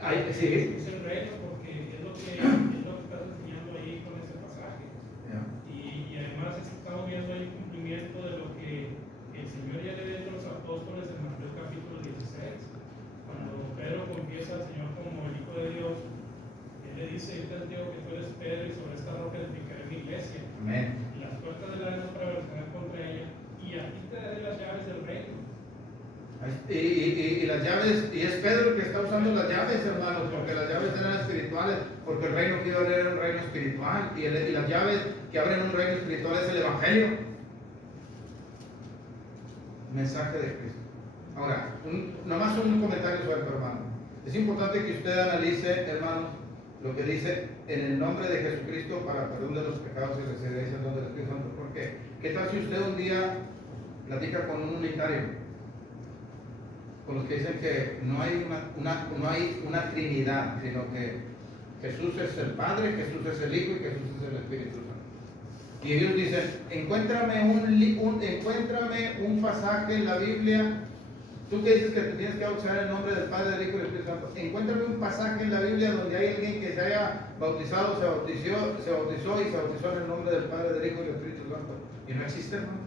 Ahí, sí. Es el reino porque es lo que estás enseñando ahí con ese pasaje. Yeah. Y además estamos viendo ahí el cumplimiento de lo que el Señor ya le había dicho a los apóstoles en Mateo capítulo 16. Cuando Pedro confiesa al Señor como el Hijo de Dios, Él le dice: yo te digo que tú eres Pedro y sobre esta roca edificaré mi iglesia. Amén. Y las puertas del reino no prevalecerán contra ella. Y a ti te daré las llaves del reino. Y las llaves, y es Pedro el que está usando las llaves, hermanos, porque las llaves eran espirituales, porque el reino que iba a abrir era un reino espiritual, y las llaves que abren un reino espiritual es el Evangelio. Mensaje de Cristo. Ahora, nomás un comentario sobre esto, hermano. Es importante que usted analice, hermanos, lo que dice en el nombre de Jesucristo para perdón de los pecados y residencia en donde el Espíritu Santo. ¿Por qué? ¿Qué tal si usted un día platica con un unitario? Con los que dicen que no hay una Trinidad, sino que Jesús es el Padre, Jesús es el Hijo y Jesús es el Espíritu Santo. Y ellos dicen: encuéntrame un pasaje en la Biblia. Tú que dices que te tienes que bautizar en el nombre del Padre, del Hijo y del Espíritu Santo. Encuéntrame un pasaje en la Biblia donde hay alguien que se haya bautizado, se bautizó en el nombre del Padre, del Hijo y del Espíritu Santo. Y no existe, hermano.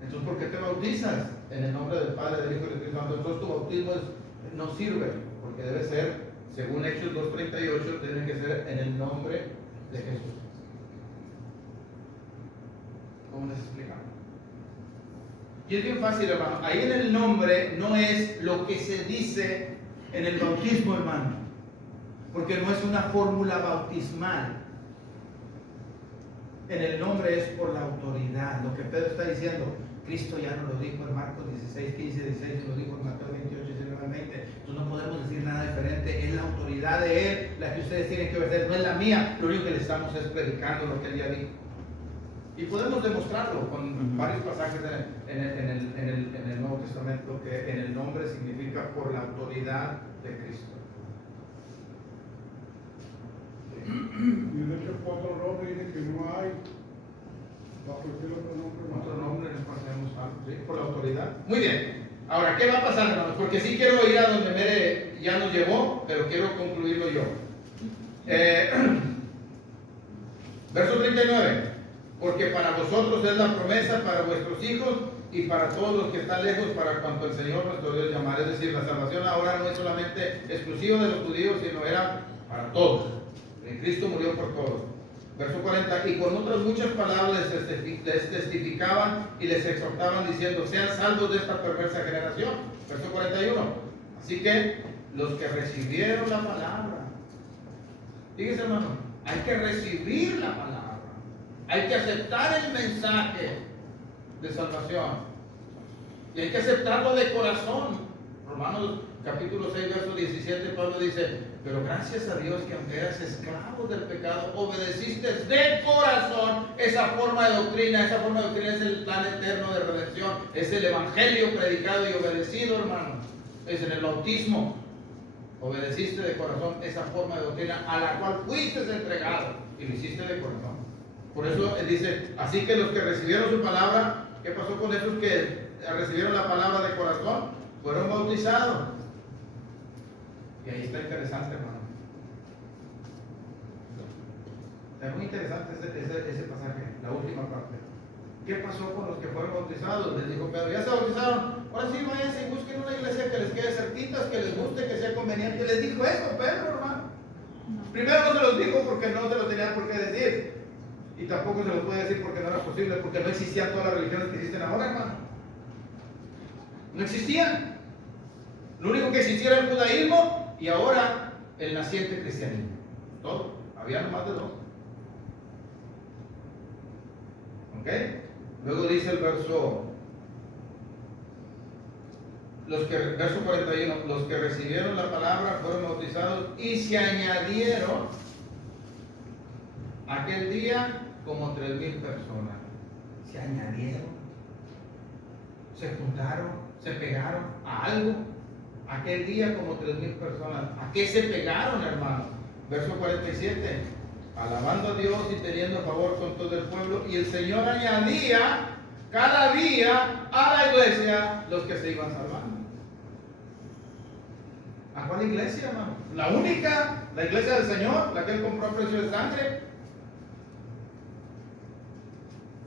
Entonces, ¿por qué te bautizas en el nombre del Padre, del Hijo y del Espíritu Santo? Entonces tu bautismo no sirve, porque debe ser, según Hechos 2:38, tiene que ser en el nombre de Jesús. ¿Cómo les explicamos? Y es bien fácil, hermano. Ahí en el nombre no es lo que se dice en el bautismo, hermano, porque no es una fórmula bautismal. En el nombre es por la autoridad. Lo que Pedro está diciendo, Cristo ya nos lo dijo en Marcos 16, 15, 16, nos lo dijo en Mateo 28, 19, 20. Entonces no podemos decir nada diferente. Es la autoridad de Él la que ustedes tienen que obedecer, no es la mía. Lo único que le estamos es predicando lo que Él ya dijo. Y podemos demostrarlo con varios pasajes en el Nuevo Testamento, que en el nombre significa por la autoridad de Cristo. Y de hecho, otro nombre dice que no hay. ¿Bajo cualquier otro nombre? Otro nombre nos pasemos algo, ¿sí? Por la autoridad. Muy bien. Ahora, ¿qué va a pasar, hermanos? Porque sí quiero ir a donde Mere ya nos llevó, pero quiero concluirlo yo. Verso 39. Porque para vosotros es la promesa, para vuestros hijos y para todos los que están lejos, para cuanto el Señor nuestro Dios llamare. Es decir, la salvación ahora no es solamente exclusiva de los judíos, sino era para todos. En Cristo murió por todos. Verso 40. Y con otras muchas palabras les testificaban y les exhortaban diciendo: sean salvos de esta perversa generación. Verso 41. Así que los que recibieron la palabra, fíjense, hermano, hay que recibir la palabra. Hay que aceptar el mensaje de salvación. Y hay que aceptarlo de corazón. Romanos capítulo 6, verso 17, Pablo dice: pero gracias a Dios que aunque eras esclavo del pecado, obedeciste de corazón esa forma de doctrina. Esa forma de doctrina es el plan eterno de redención. Es el evangelio predicado y obedecido, hermano. Es en el bautismo. Obedeciste de corazón esa forma de doctrina a la cual fuiste entregado. Y lo hiciste de corazón. Por eso él dice: así que los que recibieron su palabra, ¿qué pasó con esos que recibieron la palabra de corazón? Fueron bautizados. Y ahí está interesante, hermano. Es muy interesante ese pasaje, la última parte. ¿Qué pasó con los que fueron bautizados? Les dijo Pedro: ya se bautizaron, ahora sí váyanse y busquen una iglesia que les quede cerquitas, que les guste, que sea conveniente. Les dijo eso Pedro, hermano. Primero no se los dijo porque no se lo tenía por qué decir. Y tampoco se lo puede decir porque no era posible, porque no existían todas las religiones que existen ahora, hermano. No existían. Lo único que existía era el judaísmo y ahora el naciente cristianismo. Todo. Había más de dos. ¿Ok? Luego dice el verso 41, los que recibieron la palabra fueron bautizados y se añadieron Aquel día como 3,000 personas. Se añadieron, se juntaron, se pegaron a algo. Aquel día como 3,000 personas. ¿A qué se pegaron, hermano? Verso 47. Alabando a Dios y teniendo favor con todo el pueblo. Y el Señor añadía cada día a la iglesia los que se iban salvando. ¿A cuál iglesia, hermano? La única, la iglesia del Señor, la que Él compró a precio de sangre,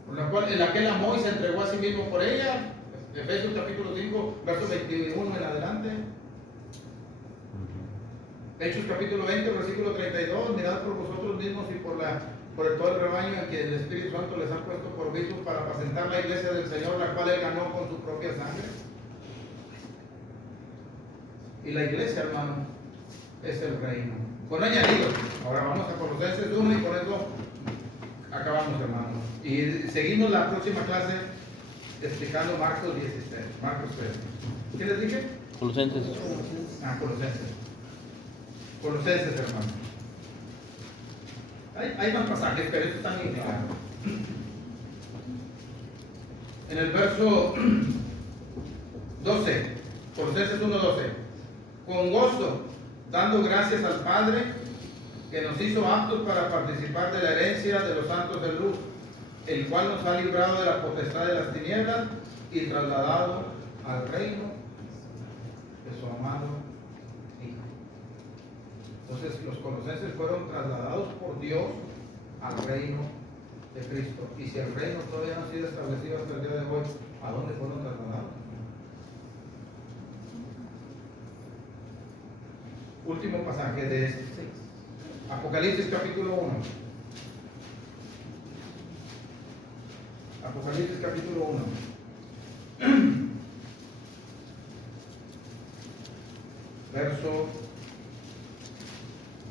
por la cual, en la que Él amó y se entregó a sí mismo por ella. Efesios capítulo 5, verso 21 en adelante. Hechos capítulo 20, versículo 32. Mirad por vosotros mismos y por todo el rebaño en que el Espíritu Santo les ha puesto por obispos para apacentar la iglesia del Señor, la cual Él ganó con su propia sangre. Y la iglesia, hermano, es el reino. Con añadido. Ahora vamos a Colosenses 1 y con eso acabamos, hermano. Y seguimos la próxima clase explicando Marcos 16, Marcos 13. ¿Qué les dije? Colosenses. Colosenses. Colosenses, hermano. Hay más pasajes, pero esto está bien claro. En el verso 12, Colosenses 1:12. Con gozo, dando gracias al Padre que nos hizo aptos para participar de la herencia de los santos de luz, el cual nos ha librado de la potestad de las tinieblas y trasladado al reino de su amado Hijo. Entonces los colosenses fueron trasladados por Dios al reino de Cristo. Y si el reino todavía no ha sido establecido hasta el día de hoy, ¿a dónde fueron trasladados? Último pasaje de este. Apocalipsis capítulo 1. Apocalipsis capítulo 1. Verso.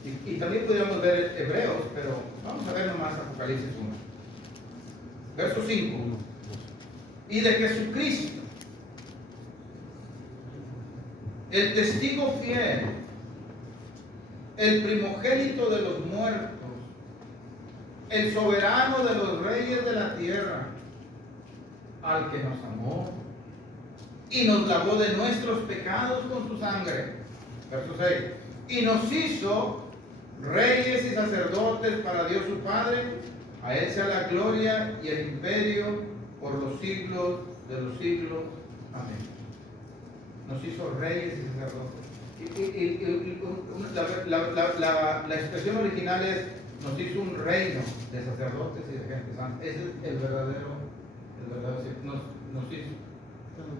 Y también podríamos ver Hebreos, pero vamos a ver nomás Apocalipsis 1. Verso 5. Y de Jesucristo, el testigo fiel, el primogénito de los muertos, el soberano de los reyes de la tierra, al que nos amó y nos lavó de nuestros pecados con su sangre. Verso 6. Y nos hizo reyes y sacerdotes para Dios su Padre. A Él sea la gloria y el imperio por los siglos de los siglos. Amén. Nos hizo reyes y sacerdotes. La expresión original es: nos hizo un reino de sacerdotes y de gente santa. Ese es el verdadero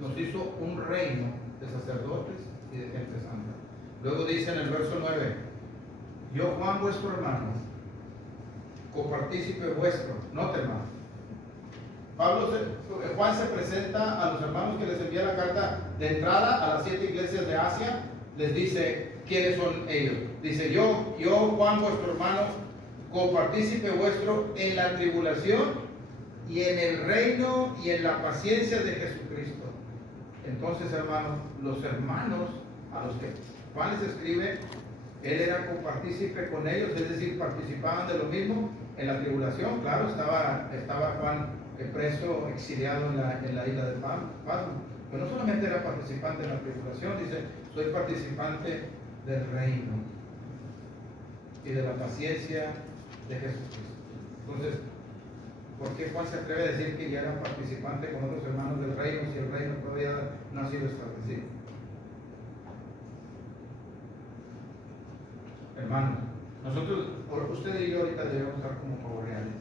nos hizo un reino de sacerdotes y de gente santa. Luego dice en el verso 9: yo, Juan, vuestro hermano, copartícipe vuestro. Note, hermano, Juan se presenta a los hermanos que les envía la carta de entrada a las 7 iglesias de Asia. Les dice quiénes son ellos. Dice: yo, Juan, vuestro hermano, copartícipe vuestro en la tribulación y en el reino y en la paciencia de Jesucristo. Entonces, hermanos, los hermanos a los que Juan les escribe, él era copartícipe con ellos, es decir, participaban de lo mismo en la tribulación. Claro, estaba Juan preso, exiliado en la isla de Patmos. Pero no solamente era participante en la tribulación, dice: soy participante del reino y de la paciencia de Jesucristo. Entonces, ¿por qué Juan se atreve a decir que ya era participante con otros hermanos del reino si el reino todavía no ha sido establecido? Hermanos, nosotros, usted y yo ahorita debemos estar como pavos reales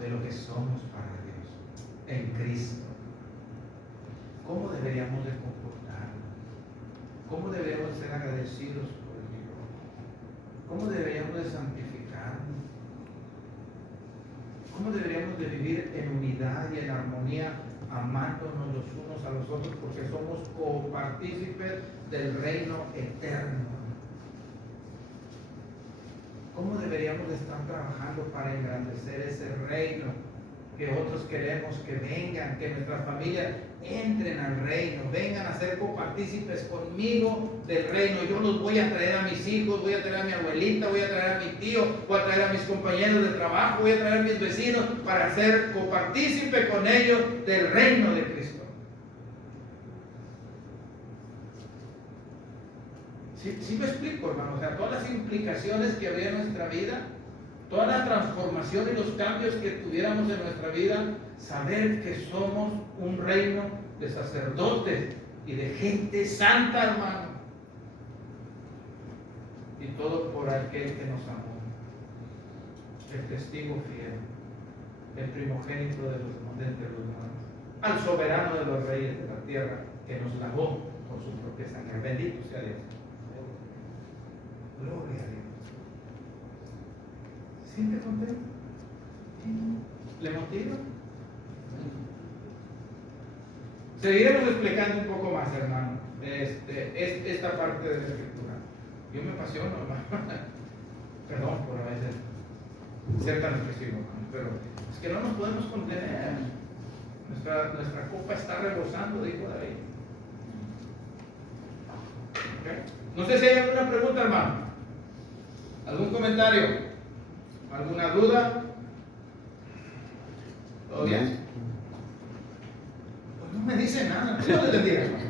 de lo que somos para Dios en Cristo. ¿Cómo deberíamos de comportarnos? ¿Cómo deberíamos ser agradecidos por Dios? ¿Cómo deberíamos de santificarnos? ¿Cómo deberíamos de vivir en unidad y en armonía, amándonos los unos a los otros, porque somos copartícipes del reino eterno? ¿Cómo deberíamos de estar trabajando para engrandecer ese reino que otros queremos que vengan, que nuestras familias entren al reino, vengan a a ser copartícipes conmigo del reino. Yo los voy a traer a mis hijos, voy a traer a mi abuelita, voy a traer a mi tío, voy a traer a mis compañeros de trabajo, voy a traer a mis vecinos para ser copartícipe con ellos del reino de Cristo. ¿Sí me explico, hermano? O sea, todas las implicaciones que había en nuestra vida, toda la transformación y los cambios que tuviéramos en nuestra vida, saber que somos un reino de sacerdotes y de gente santa, hermano. Y todo por aquel que nos amó, el testigo fiel, el primogénito de entre los muertos, al soberano de los reyes de la tierra, que nos lavó con su propia sangre. Bendito sea Dios. Gloria a Dios. ¿Se siente contento? ¿Le motiva? Seguiremos explicando un poco más, hermano, esta parte de la escritura. Yo me apasiono, hermano. Perdón por a veces ser tan expresivo, hermano, pero es que no nos podemos contener. Nuestra copa está rebosando, dijo David. ¿Okay? No sé si hay alguna pregunta, hermano. ¿Algún comentario? ¿Alguna duda? ¿Todo bien? Pues no me dice nada. Dios les bendiga, hermano.